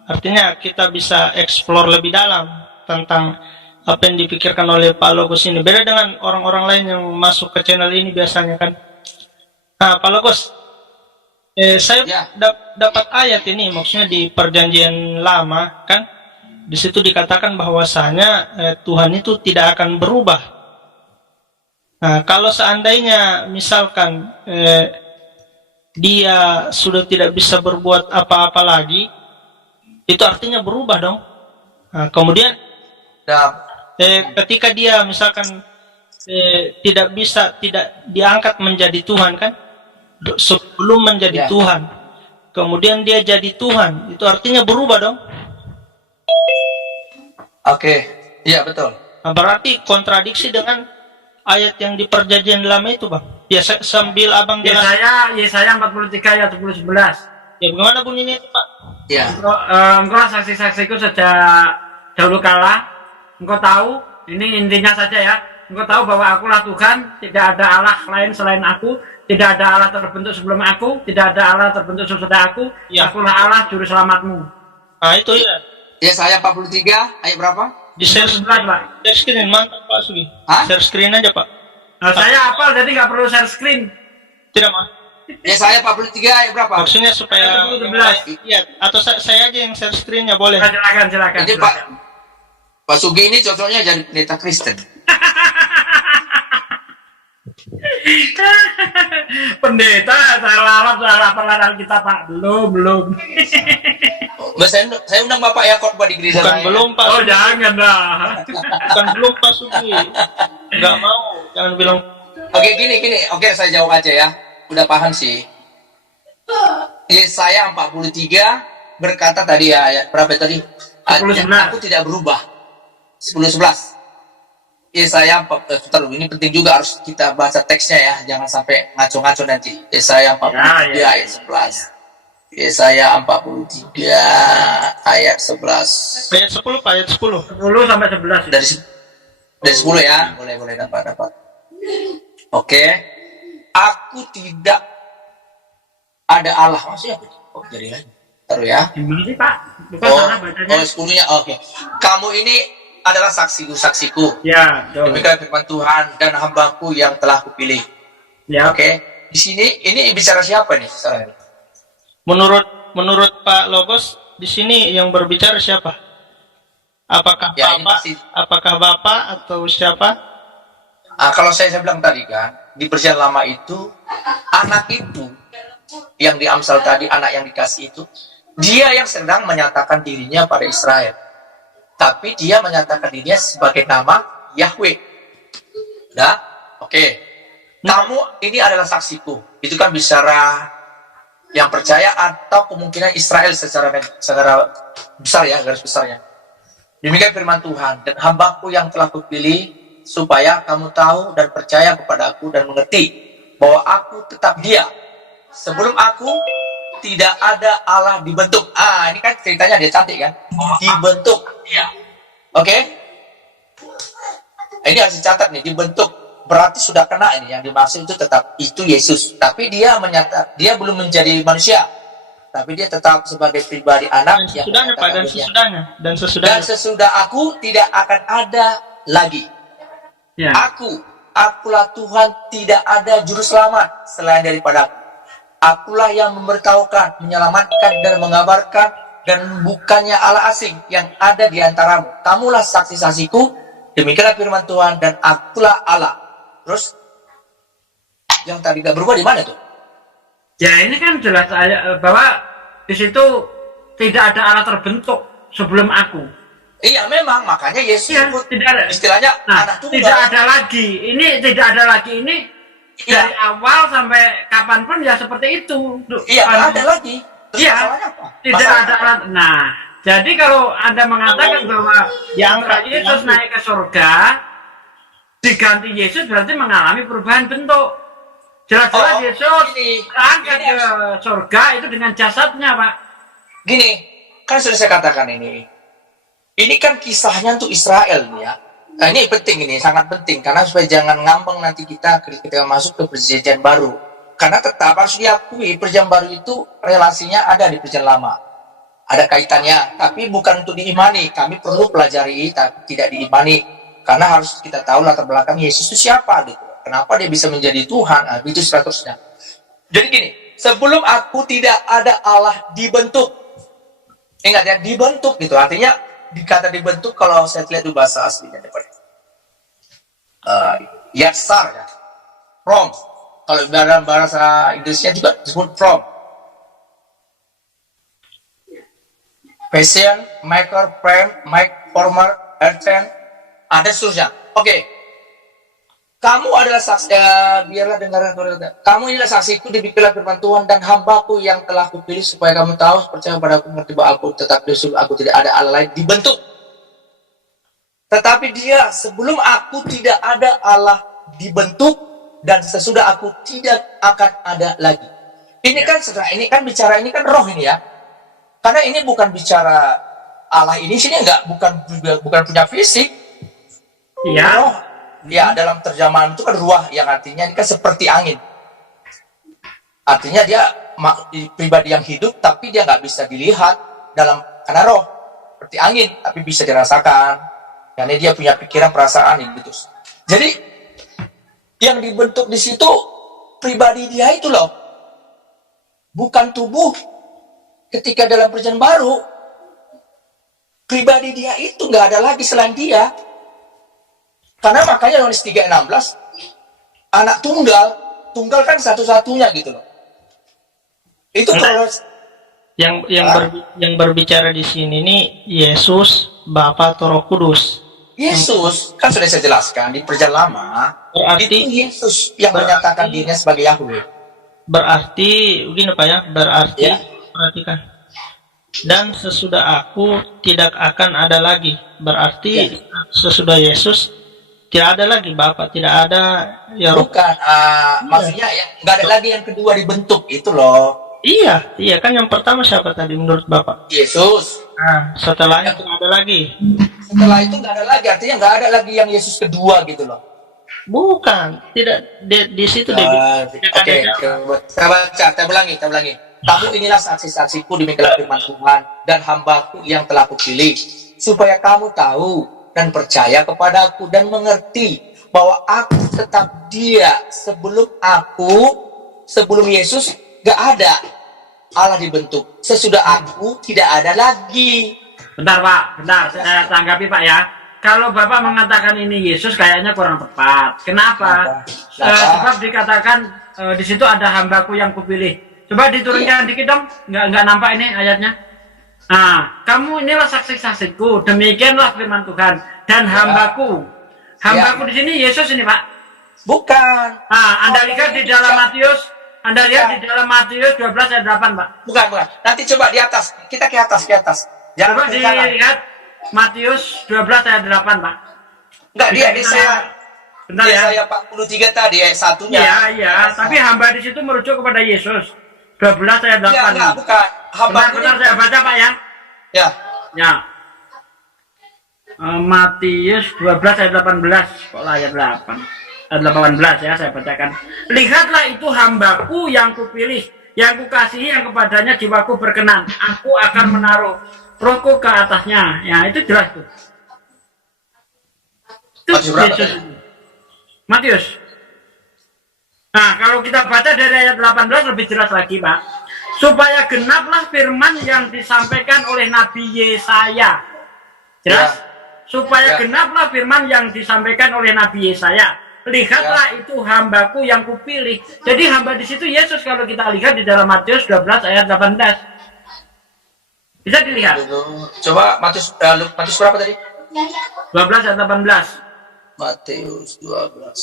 Artinya kita bisa explore lebih dalam tentang apa yang dipikirkan oleh Pak Logos ini. Beda dengan orang-orang lain yang masuk ke channel ini biasanya kan. Nah, Pak Logos, saya dapat ayat ini, maksudnya di Perjanjian Lama kan, di situ dikatakan bahwasanya Tuhan itu tidak akan berubah. Nah, kalau seandainya misalkan dia sudah tidak bisa berbuat apa-apa lagi, itu artinya berubah dong. Nah, kemudian ketika dia misalkan tidak diangkat menjadi Tuhan kan, sebelum menjadi Tuhan, kemudian dia jadi Tuhan, itu artinya berubah dong. Oke, iya betul. Nah, berarti kontradiksi dengan ayat yang di Perjanjian Lama itu, Bang. Ya, sambil Abang jelas. Yesaya 43 ayat 10-11. Ya, bagaimana bunyinya itu, Pak? Ya. Engkau saksi-saksiku sejak dahulu kala. Engkau tahu, ini intinya saja ya. Engkau tahu bahwa akulah Tuhan, tidak ada Allah lain selain aku, tidak ada Allah terbentuk sebelum aku, tidak ada Allah terbentuk sesudah aku. Ya. Akulah Allah juru selamatmu. Nah, itu ya. Yesaya 43 ayat berapa? Di share 11, Pak. screen, mantap Pak Sugi. Hah? Share screen aja, Pak. Nah, saya hafal jadi nggak perlu share screen. Tidak, Mas. Yesaya 43 ayat berapa? Maksudnya supaya Ayat 17. iya, atau saya aja yang share screen-nya boleh. Nah, silakan. Ini Pak Sugi ini cocoknya jadi pendeta Kristen. Pendeta, salah pelajaran kita Pak. Belum. Saya undang Bapak ya khotbah di gereja Bukan saya. belum, Pak. Oh, Sugi. jangan dah. Bukan belum, Pak Sugi. Enggak mau, jangan bilang. Oke, gini. Oke, saya jawab aja ya. Udah paham sih. Yesaya 43 berkata tadi ya, ayat berapa tadi? 10-11. Aku tidak berubah. 10-11. Yesaya 43, ini penting juga harus kita baca teksnya ya, jangan sampai ngaco-ngaco nanti. Yesaya 43 ayat 11. Yesaya 43 ayat 11. Ayat 10, Pak, ayat 10. 10 sampai 11. Dari 10 ya, boleh dapat. Oke. Aku tidak ada Allah. Maksudnya apa? Oh, jadi lagi. Taruh ya. Gimana sih Pak? Bukan salah bacanya. 10-nya. Oke. Kamu ini adalah saksiku. Ya, betul. Demikian firman Tuhan dan hambaku yang telah kupilih. Ya. Oke. Di sini ini bicara siapa nih sekarang ini? Menurut Pak Logos di sini yang berbicara siapa? Apakah Ya, ini Bapak? pasti. Apakah Bapak atau siapa? Kalau saya bilang tadi kan, di Perjanjian Lama itu anak itu yang di Amsal tadi, anak yang dikasih itu, dia yang sedang menyatakan dirinya pada Israel. Tapi dia menyatakan dirinya sebagai nama Yahweh. Nah, oke. Kamu ini adalah saksiku. Itu kan bicara yang percaya atau kemungkinan Israel secara besar ya, garis besarnya. Demikian firman Tuhan, dan hambaku yang telah kupilih supaya kamu tahu dan percaya kepadaku dan mengerti bahwa aku tetap dia. Sebelum aku tidak ada Allah dibentuk. Ini kan ceritanya dia cantik kan? Dibentuk. Oke? Ini harus dicatat nih, dibentuk. Berarti sudah kena ini, yang dimaksud itu tetap itu Yesus. Tapi dia belum menjadi manusia. Tapi dia tetap sebagai pribadi anak Dan sesudahnya, Pak, dan dan sesudah aku tidak akan ada lagi. Ya. Akulah Tuhan, tidak ada juru selamat selain daripada aku. Akulah yang memberitahukan, menyelamatkan dan mengabarkan, dan bukannya Allah asing yang ada di antaramu. Kamulah saksi-saksiku, demikianlah firman Tuhan, dan akulah Allah. Terus yang tadi gak berubah di mana tuh? Ya, ini kan jelas bahwa di situ tidak ada Allah terbentuk sebelum aku. Iya memang, makanya Yesus Iya, sebut tidak ada. istilahnya Nah, anak tunggal. tidak ada lagi. Ini tidak ada lagi ini Iya. dari awal sampai kapanpun ya seperti itu. Iya, nggak ada lagi. Terus Iya. masalahnya apa? Tidak Masalahnya ada apa? alat. Nah, Jadi kalau Anda mengatakan bahwa Diangkat, Yesus diangkat. naik ke surga, diganti Yesus berarti mengalami perubahan bentuk. Jelas-jelas Oh, Yesus gini. terangkat Gini, ke surga itu dengan jasadnya, Pak. Gini, kan sudah saya katakan ini. Ini kan kisahnya untuk Israel nih ya. Nah, ini penting, ini sangat penting karena supaya jangan ngambang nanti kita ketika masuk ke perjanjian baru. Karena tetap harus diakui perjanjian baru itu relasinya ada di perjanjian lama. Ada kaitannya, tapi bukan untuk diimani. Kami perlu pelajari, tapi tidak diimani. Karena harus kita tahu latar belakang Yesus itu siapa gitu. Kenapa dia bisa menjadi Tuhan, nah, itu seterusnya. Jadi gini, sebelum aku tidak ada Allah dibentuk. Ingat ya, dibentuk gitu. Artinya, dikata dibentuk kalau saya lihat di bahasa aslinya. Yatsar ya. From. Kalau dalam bahasa Inggrisnya juga disebut from. Patient, maker, frame, make, former, earthen, ada seterusnya. Oke. Kamu adalah saksi, biarlah dengarkan. Kamu adalah saksiku, dibikinlah firman Tuhan dan hambaku yang telah kupilih supaya kamu tahu, percaya padaku, mengerti bahwa aku tetap disuruh, aku tidak ada Allah lain dibentuk. Tetapi dia sebelum aku tidak ada Allah dibentuk dan sesudah aku tidak akan ada lagi. Ini kan setelah ini kan bicara ini kan roh ini ya. Karena ini bukan bicara Allah ini sini enggak bukan punya fisik. Iya. Roh. Ya, dalam terjemahan itu kan ruah yang artinya ini kan seperti angin. Artinya dia pribadi yang hidup tapi dia nggak bisa dilihat karena roh seperti angin tapi bisa dirasakan. Karena dia punya pikiran, perasaan gitu. Jadi yang dibentuk di situ pribadi dia itu loh. Bukan tubuh. Ketika dalam perjanjian baru pribadi dia itu nggak ada lagi selain dia. Karena makanya Yohanes 3:16 anak tunggal kan satu-satunya gitu loh. Itu kalau yang berbicara di sini nih Yesus, Bapa atau Roh Kudus. Yesus kan sudah saya jelaskan di perjanjian lama. Berarti itu Yesus yang menyatakan dirinya sebagai Yahweh. Berarti begini Pak ya, berarti Ya. perhatikan. Dan sesudah aku tidak akan ada lagi. Berarti sesudah Yesus tidak ada lagi Bapak, tidak ada ya Roh. Bukan, maksudnya ya nggak ada lagi yang kedua dibentuk itu loh. Iya kan yang pertama siapa tadi menurut Bapak? Yesus. Nah, setelahnya tidak ada lagi. Setelah itu nggak ada lagi, artinya nggak ada lagi yang Yesus kedua gitu loh. Bukan, tidak di situ Oke, kita baca, kita ulangi. Kamu inilah saksi-saksiku demikianlah firman Tuhan dan hambaku yang telah kupilih, supaya kamu tahu dan percaya kepadaku dan mengerti bahwa aku tetap dia. Sebelum Yesus gak ada Allah dibentuk. Sesudah aku tidak ada lagi. Bentar Pak, saya tanggapi Pak ya. Kalau Bapak mengatakan ini Yesus kayaknya kurang tepat. Kenapa? Sebab dikatakan di situ ada hambaku yang kupilih. Coba diturunkan dikit dong, nggak nampak ini ayatnya. Nah, kamu inilah saksi-saksiku, demikianlah firman Tuhan dan hambaku. Hambaku di sini Yesus ini Pak. Bukan. Nah, Anda lihat di dalam Matius, di dalam Matius 12 ayat 8 Pak. Bukan. Nanti coba di atas. Kita ke atas. Coba dilihat Matius 12 ayat 8 Pak. Enggak, dia di saya. Bentar ya. Saya 43 tadi ayat satunya. Iya. Tapi hamba di situ merujuk kepada Yesus. 12 ayat 8. Enggak, bukan. Benar saya baca Pak ya. Ya. Matius 12 ayat 18. Kok ayat 8? Ayat 18 ya saya bacakan. Lihatlah itu hambaku yang kupilih, yang kukasihi, yang kepadanya jiwaku berkenan. Aku akan menaruh rohku ke atasnya. Ya, itu jelas tuh. Itu Matius berapa? Yesus. Matius. Nah, kalau kita baca dari ayat 18 lebih jelas lagi, Pak. Supaya genaplah firman yang disampaikan oleh Nabi Yesaya. Jelas? Ya. Supaya genaplah firman yang disampaikan oleh Nabi Yesaya. Lihatlah itu hambaku yang kupilih. Jadi hamba di situ Yesus kalau kita lihat di dalam Matius 12 ayat 18. Bisa dilihat. Coba Matius berapa tadi? 12 ayat 18. Matius 12.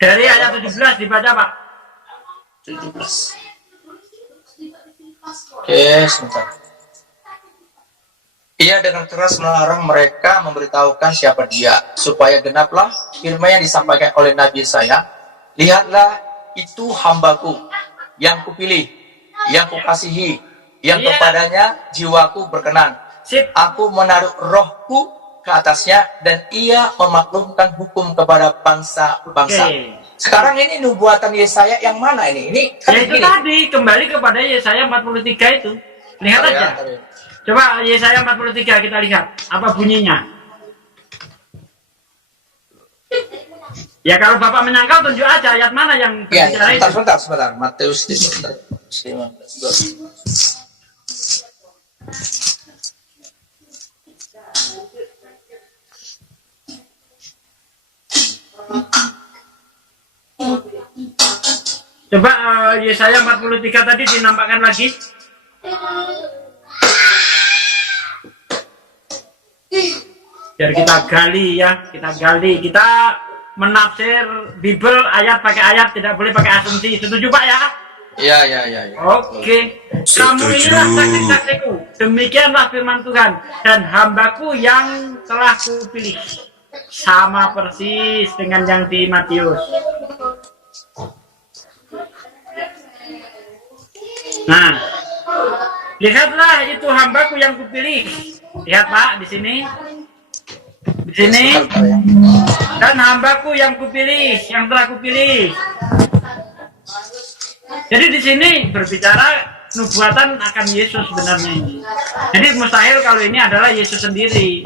Dari ayat 17 dibaca, Pak. 17. Oke, sebentar. Ia dengan keras melarang mereka memberitahukan siapa dia, supaya genaplah firman yang disampaikan oleh Nabi saya. Lihatlah, itu hambaku yang kupilih, yang kukasihi, yang kepadanya jiwaku berkenan. Sip. Aku menaruh rohku ke atasnya, dan ia memaklumkan hukum kepada bangsa-bangsa. Oke. Sekarang ini nubuatan Yesaya yang mana ini? Ini kan Ya itu begini. tadi, kembali kepada Yesaya 43 itu. Lihat aja. Coba Yesaya 43 kita lihat. Apa bunyinya? Ya kalau Bapak menyangkal, tunjuk aja ayat mana yang Ya, berbicara itu. sebentar. Matius 15. Coba Yesaya 43 tadi dinampakkan lagi. Biar kita gali ya, kita menafsir Bible ayat pakai ayat, tidak boleh pakai asumsi. Setuju Pak ya? Ya. Oke. Kamu inilah saksi-saksiku, demikianlah firman Tuhan, dan hambaku yang telah kupilih. Sama persis dengan yang di Matius. Nah, lihatlah itu hambaku yang kupilih. Lihat Pak di sini. Di sini. Dan hambaku yang kupilih, yang telah kupilih. Jadi di sini berbicara nubuatan akan Yesus sebenarnya ini. Jadi mustahil kalau ini adalah Yesus sendiri.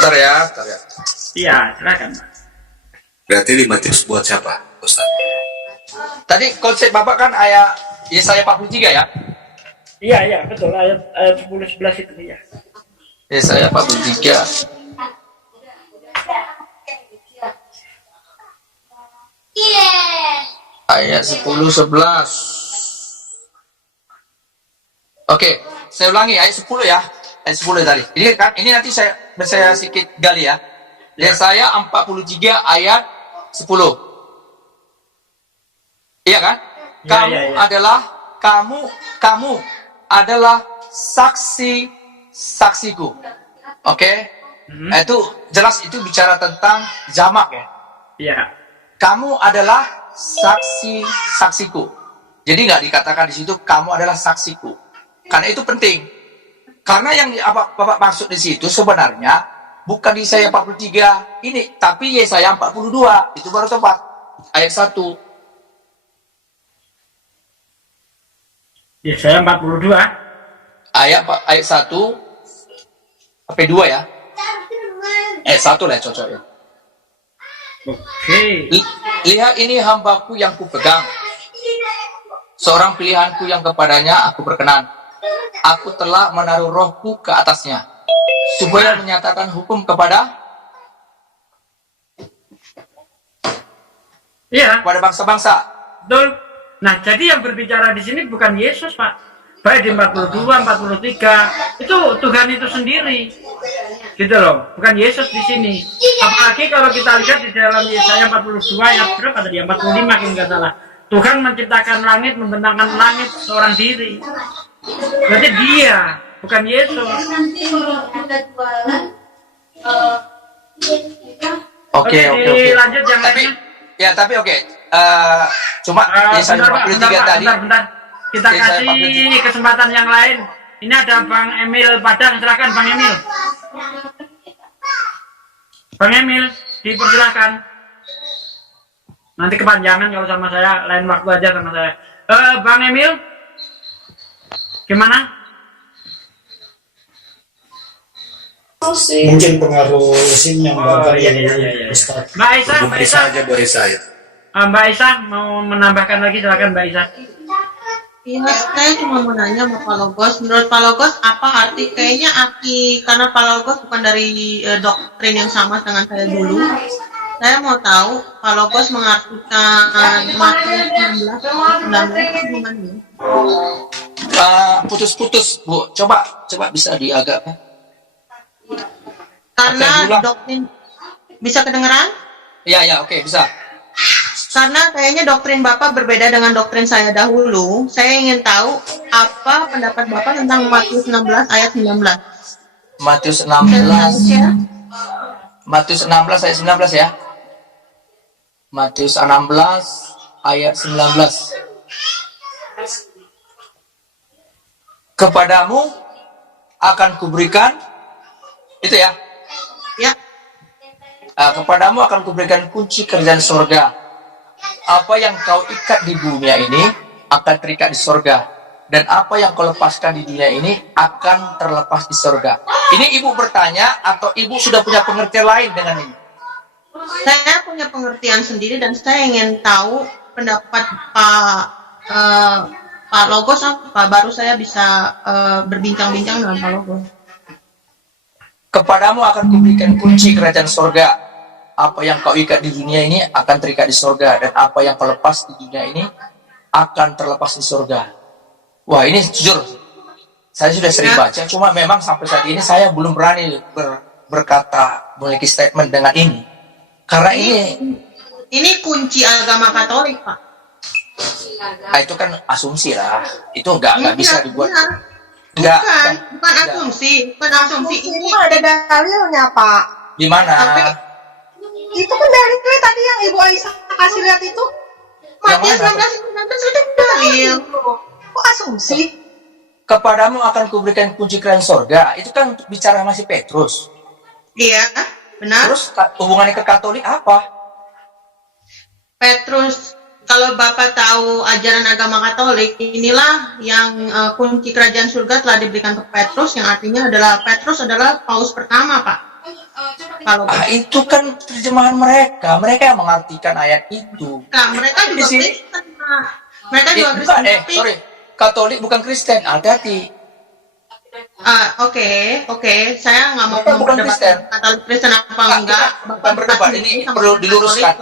Bentar ya. Iya, silakan. Berarti di Matius buat siapa, Ustaz? Tadi konsep Bapak kan ayat Yesaya 43 ya? Iya, betul. Ayat 10-11 itu ya. Yesaya 43. Ayat 10-11. Oke, saya ulangi ayat 10 ya. Ayat 10 tadi. Ini nanti saya sedikit gali ya. Yesaya 43 ayat 10. Iya kan? Kamu adalah saksiku. Oke? Itu jelas, itu bicara tentang jamak ya. Iya. Kamu adalah saksiku. Jadi nggak dikatakan di situ kamu adalah saksiku. Karena itu penting. Karena yang Bapak maksud di situ sebenarnya bukan di Yesaya 43 ini, tapi Yesaya 42. Itu baru tepat. Ayat 1. Yesaya 42. Ayat 1 sampai 2 ya. Ayat 1 lah cocoknya. Oke. Lihat, ini hambaku yang kupegang, seorang pilihanku yang kepadanya aku berkenan. Aku telah menaruh rohku ke atasnya, supaya menyatakan hukum kepada bangsa-bangsa. Betul. Nah, jadi yang berbicara di sini bukan Yesus, Pak. Baik di 42, 43, itu Tuhan itu sendiri. Gitu loh, bukan Yesus di sini. Apalagi kalau kita lihat di dalam Yesaya 42 ayat berapa tadi? 45 kalau nggak salah. Tuhan menciptakan langit, membentangkan langit seorang diri. Berarti dia, bukan Yesus. Oke. Lanjut yang lainnya. Tapi oke. Cuma Yesaya 43 tadi. Bentar. Kita kasih kesempatan yang lain. Ini ada Bang Emil Padang, silakan Bang Emil. Bang Emil, dipersilakan. Nanti kepanjangan kalau sama saya, lain waktu aja sama saya. Bang Emil, gimana? Mungkin pengaruh SIM yang iya. Ustaz. Mbak Aisyah, Bu Yesaya. Mbak Aisyah mau menambahkan lagi, silakan Mbak Aisyah. Ini saya cuma mau nanya sama Pak Logos. Menurut Pak Logos apa arti? Kayaknya arti, karena Pak Logos bukan dari doktrin yang sama dengan saya dulu. Saya mau tahu Pak Logos mengartikan Matius 19 gimana? Putus-putus, Bu. Coba bisa diagak. Karena Oke, doktrin bisa kedengeran? Ya, oke, bisa. Karena kayaknya doktrin Bapak berbeda dengan doktrin saya dahulu. Saya ingin tahu apa pendapat Bapak tentang Matius 16 ayat 19. Matius Indonesia. 16 Matius 16 ayat 19 ya. Matius 16 ayat 19. Kepadamu akan kuberikan itu ya. Ya. Kepadamu akan kuberikan kunci kerajaan sorga. Apa yang kau ikat di dunia ini akan terikat di sorga, dan apa yang kau lepaskan di dunia ini akan terlepas di sorga. Ini ibu bertanya atau ibu sudah punya pengertian lain dengan ini? Saya punya pengertian sendiri dan saya ingin tahu pendapat Pak Logos apa. Baru saya bisa berbincang-bincang dengan Pak Logos. Kepadamu akan kuberikan kunci kerajaan sorga. Apa yang kau ikat di dunia ini akan terikat di sorga, dan apa yang kau lepas di dunia ini akan terlepas di sorga. Wah, ini jujur, saya sudah sering baca, cuma memang sampai saat ini saya belum berani berkata, memiliki statement dengan ini. Karena ini kunci agama Katolik, Pak. Itu kan asumsi lah, itu nggak bisa dibuat. Bukan asumsi. Ini ada dalilnya, Pak. Di mana? Itu kan dalilnya tadi yang Ibu Aisyah kasih lihat itu. Matius 16 itu dalil. Kok asumsi? Kepadamu akan kuberikan kunci kerajaan sorga. Itu kan bicara masih Petrus. Iya, benar. Terus hubungannya ke Katolik apa? Petrus, kalau Bapak tahu ajaran agama Katolik, inilah yang kunci kerajaan surga telah diberikan ke Petrus, yang artinya adalah Petrus adalah paus pertama, Pak. Kalau Itu kan terjemahan mereka yang mengartikan ayat itu. nah, mereka juga Di sini- Kristen, Pak. Mereka juga Bukan, Kristen, tapi sorry, Katolik bukan Kristen, hati-hati. Oke, saya nggak mau Bukan memperdebatkan Kristen. Katolik Kristen apa enggak. Bukan berdebat, ini perlu diluruskan.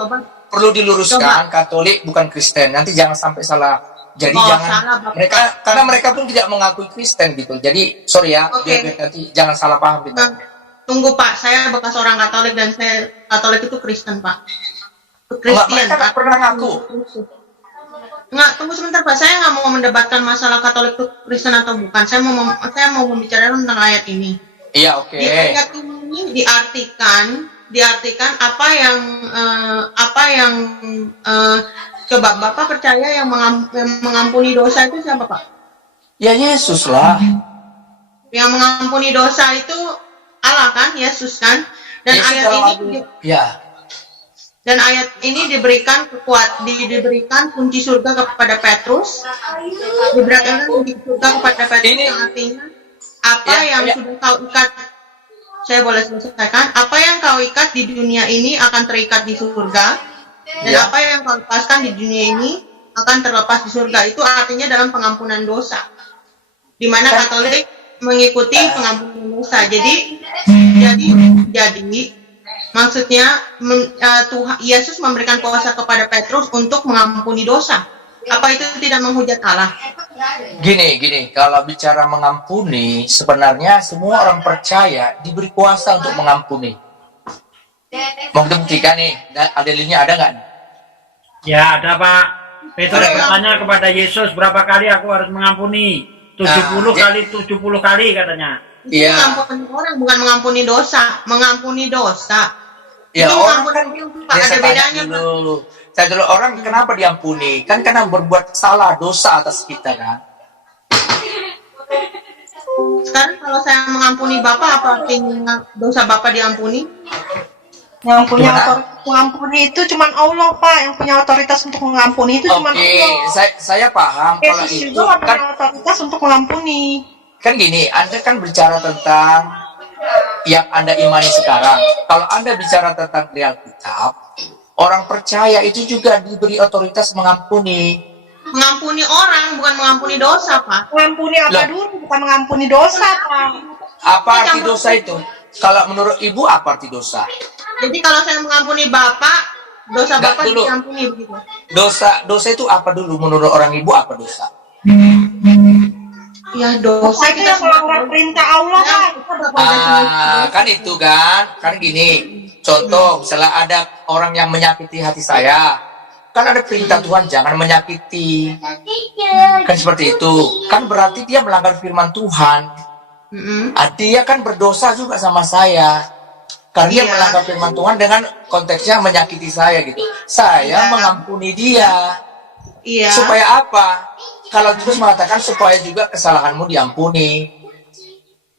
Perlu diluruskan, Katolik bukan Kristen. Nanti jangan sampai salah. Jadi jangan salah, Bapak. mereka, karena mereka pun tidak mengakui Kristen gitu. Jadi sorry ya, Oke. biar nanti jangan salah paham gitu. Tunggu Pak, saya bekas orang Katolik dan saya Katolik itu Kristen Pak. Enggak, mereka nggak pernah ngaku. Enggak, tunggu sebentar Pak. Saya nggak mau mendebatkan masalah Katolik itu Kristen atau bukan. Saya mau membicarakan tentang ayat ini. Iya, oke. Di ayat ini diartikan apa yang coba Bapak percaya yang mengampuni dosa itu siapa Pak? Ya Yesus lah. Yang mengampuni dosa itu Allah kan, Yesus kan? Dan Yesus ayat dalam ini ya. Dan ayat ini diberikan diberikan kunci surga kepada Petrus. Diberikan kunci surga kepada Petrus Ini- yang artinya apa yang ya. sudah kau ikat. Saya boleh selesaikan. Apa yang kau ikat di dunia ini akan terikat di surga. Dan Ya. apa yang kau lepaskan di dunia ini akan terlepas di surga. Itu artinya dalam pengampunan dosa. Di mana Katolik mengikuti pengampunan dosa. Jadi maksudnya Tuhan Yesus memberikan kuasa kepada Petrus untuk mengampuni dosa. Apa itu tidak menghujat Allah? Gini, kalau bicara mengampuni, sebenarnya semua orang percaya diberi kuasa untuk mengampuni. Mau kita buktikan nih, dalilnya ada nggak? Ya ada Pak. Petrus Ada, ya? bertanya kepada Yesus, berapa kali aku harus mengampuni? 70 ya. kali 70 kali katanya. Itu Iya. mengampuni orang, bukan mengampuni dosa. Mengampuni dosa. Ya Itu orang mengampuni kan dosa, Pak. biasa Ada tanya bedanya, Pak. dulu. Saya dulu orang kenapa diampuni? Kan karena berbuat salah dosa atas kita kan. Sekarang kalau saya mengampuni Bapak, apa artinya dosa Bapak diampuni? Yang punya Gimana? otoritas mengampuni itu cuma Allah, Pak. Yang punya otoritas untuk mengampuni itu cuma Oke, Allah. saya paham kalau Yesus itu juga nggak kan punya otoritas untuk mengampuni. kan gini, Anda kan bicara tentang yang Anda imani sekarang. Kalau Anda bicara tentang di Alkitab, orang percaya itu juga diberi otoritas mengampuni. Mengampuni orang, bukan mengampuni dosa, Pak. Mengampuni apa Loh. dulu? Bukan mengampuni dosa, Pak. Apa arti dosa itu? Kalau menurut Ibu apa arti dosa? Jadi kalau saya mengampuni Bapak, dosa Nggak, Bapak dulu. diampuni begitu. Dosa itu apa dulu menurut orang Ibu apa dosa? Ya dosa Dosa itu kita yang melanggar perintah Allah, Ya, Pak. kita berbuat Kan itu kan gini. Contoh, misalnya ada orang yang menyakiti hati saya, kan ada perintah Tuhan jangan menyakiti. Kan seperti itu. Kan berarti dia melanggar firman Tuhan. Dia kan berdosa juga sama saya. Karena dia Iya. melanggar firman Tuhan dengan konteksnya menyakiti saya gitu. Saya mengampuni dia. Iya. Supaya apa? Kalau terus mengatakan supaya juga kesalahanmu diampuni.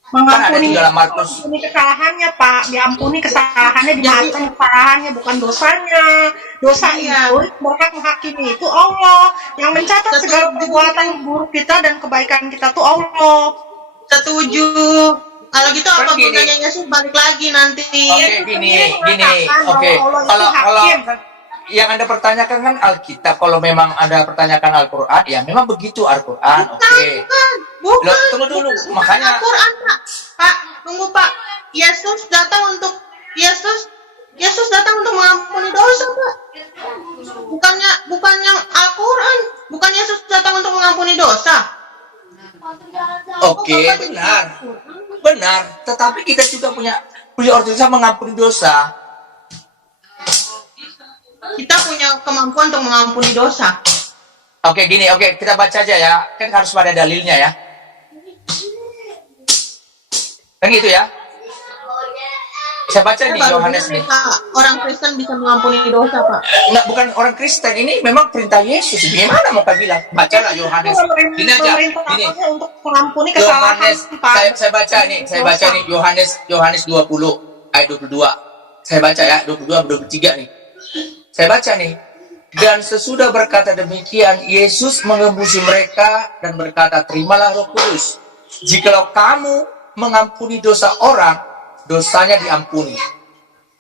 Kan ada di Mengampuni, dalam Markus. mengampuni kesalahannya, Pak. Diampuni kesalahannya, dimaafkan kesalahannya, bukan dosanya. Dosa Iya. itu berhak menghakimi itu Allah. Yang mencatat segala perbuatan buruk kita dan kebaikan kita tuh Allah. Setuju. Kalau gitu Kan apa gini. gunanya Yesus balik lagi nanti? Oke, gini. mengatakan Oke, bahwa Allah itu kalau hakim. yang Anda pertanyakan kan Alkitab. Kalau memang Anda pertanyakan Al-Quran, ya memang begitu Al-Quran. Oke. Bukan. Loh, tunggu dulu. Bukan Makanya Al-Quran, Pak. Pak, tunggu Pak. Yesus datang untuk mengampuni dosa, Pak. Bukan yang Al-Quran. Bukan Yesus datang untuk mengampuni dosa. oke, benar. Tetapi kita juga punya otoritas mengampuni dosa. Kita punya kemampuan untuk mengampuni dosa. Oke, gini. Oke, kita baca aja ya. Kan harus pada dalilnya ya. Kan gitu ya. Saya baca Saya di baru Yohanes dengar nih. nih, Pak, orang Kristen bisa mengampuni dosa, Pak. Enggak, bukan orang Kristen. Ini memang perintah Yesus. Gimana mau kau bilang? Bacalah Yohanes. Gini aja. Pemerintah Gini. untuk mengampuni kesalahan, Yohanes, Pak. saya baca nih Yohanes 20 ayat 22. Saya baca ya 22 23 nih. Saya baca nih. Dan sesudah berkata demikian, Yesus mengembusi mereka dan berkata, terimalah Roh Kudus. Jikalau kamu mengampuni dosa orang, dosanya diampuni.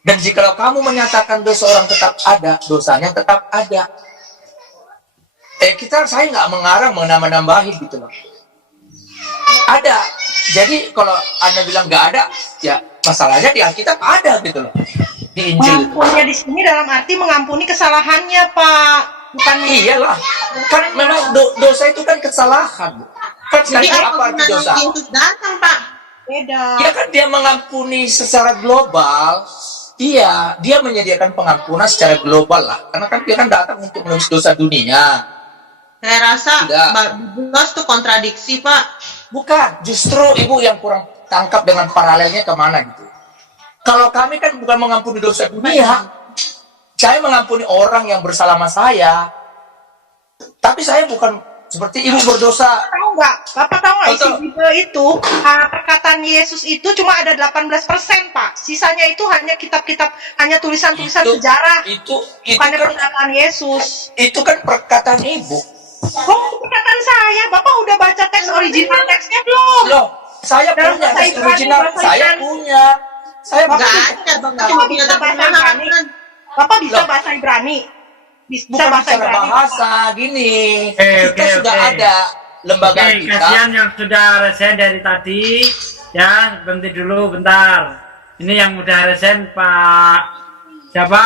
Dan jikalau kamu menyatakan dosa orang tetap ada, dosanya tetap ada. Saya nggak mengarang menambah-nambahin gitu loh. Ada. Jadi kalau Anda bilang nggak ada, ya masalahnya di Alkitab ada gitu loh. Di Injil. Mengampuninya di sini dalam arti mengampuni kesalahannya, Pak. Bukan Iyalah. Kan memang dosa itu kan kesalahan. Kan Jadi sekali apa apa arti gunanya dosa? Yesus datang, Pak? beda. Ya kan dia mengampuni secara global. Iya, dia menyediakan pengampunan secara global lah. Karena kan dia kan datang untuk menebus dosa dunia. Saya rasa Tidak. Biblos tuh kontradiksi, Pak. Bukan, justru ibu yang kurang tangkap dengan paralelnya kemana gitu. Kalau kami kan bukan mengampuni dosa dunia. Saya mengampuni orang yang bersalah sama saya. Tapi saya bukan seperti ibu berdosa. Tahu nggak? Bapak tahu nggak isi Betul. Bible itu perkataan Yesus itu cuma ada 18%, Pak. Sisanya itu hanya kitab-kitab, hanya tulisan-tulisan sejarah. Itu Bukannya kan perkataan Yesus. itu kan perkataan ibu. Oh, perkataan saya. Bapak udah baca teks original teksnya belum? Loh, saya Dalam punya bahasa teks Ibrani, original, bahasa saya Ibrani. punya. Saya Bapak punya. Nggak ada, Bang. Cuma bisa bahasa Ibrani. Bapak bisa Loh. bahasa Ibrani. Bisa Bukan bahasa bicara Ibrani. bahasa gini. Oke, Kita sudah oke. ada lembaga Oke, kita. kasihan yang sudah resen dari tadi. Ya, berhenti dulu bentar. Ini yang udah resen Pak siapa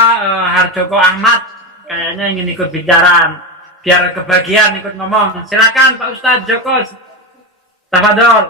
Harjoko Ahmad kayaknya ingin ikut bicara. Biar kebagian ikut ngomong. Silakan Pak Ustadz Joko. Tafadol.